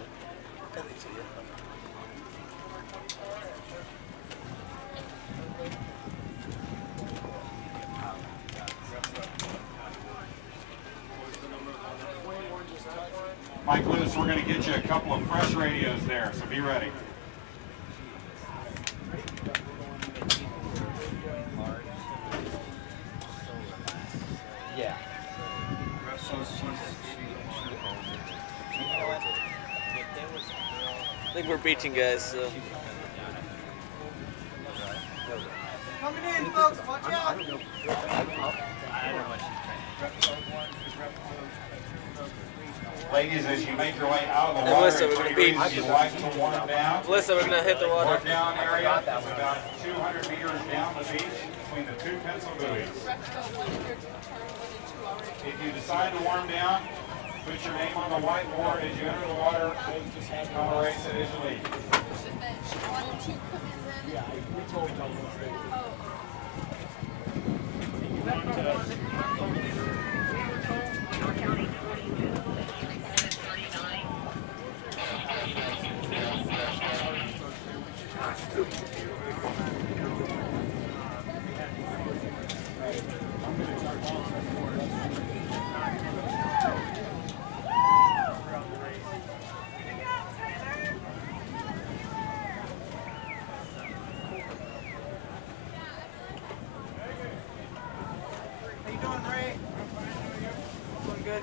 I think so, yeah. Mike Lewis, we're going to get you a couple of fresh radios there, so be ready. Yeah. I think we're beaching guys, so. Coming in, folks. Watch out. I don't know what she's trying. Ladies, as you make your way out of the And water, listen, we're gonna beach. if you'd like to warm down. Listen, we're gonna hit the water. Warm down area is about 200 meters down the beach between the 2 pencil buoys. If you decide to warm down, put your name on the whiteboard as you enter the water. Come race it as you leave. Should one of you come in then? Yeah, we told them. Oh.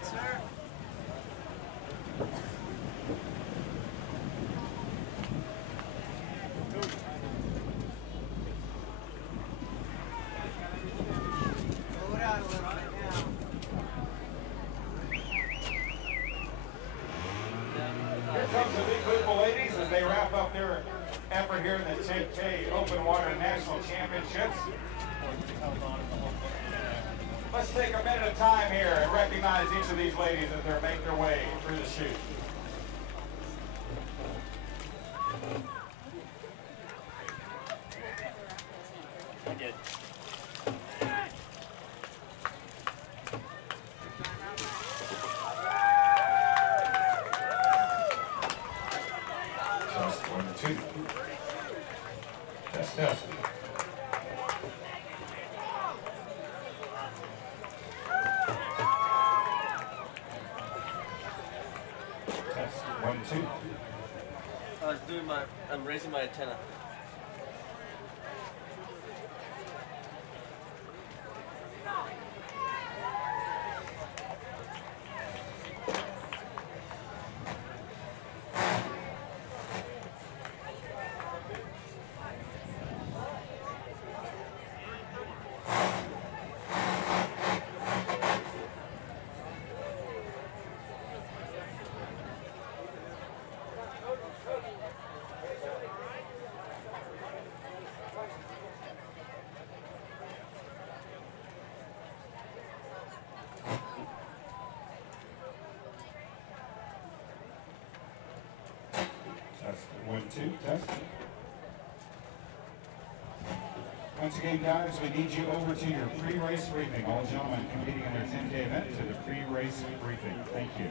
good, sir. Slow it out a little bit now. Here comes the big group of ladies as they wrap up their effort here in the 10K Open Water National Championships. Let's take a minute of time here and recognize each of these ladies as they make their way through the chute. I did. Test 1 and 2. Test, test. Test 1, 2. I'm raising my antenna. Test 1, 2, test. Once again, guys, we need you over to your pre-race briefing. All gentlemen competing in their 10K event to the pre-race briefing. Thank you.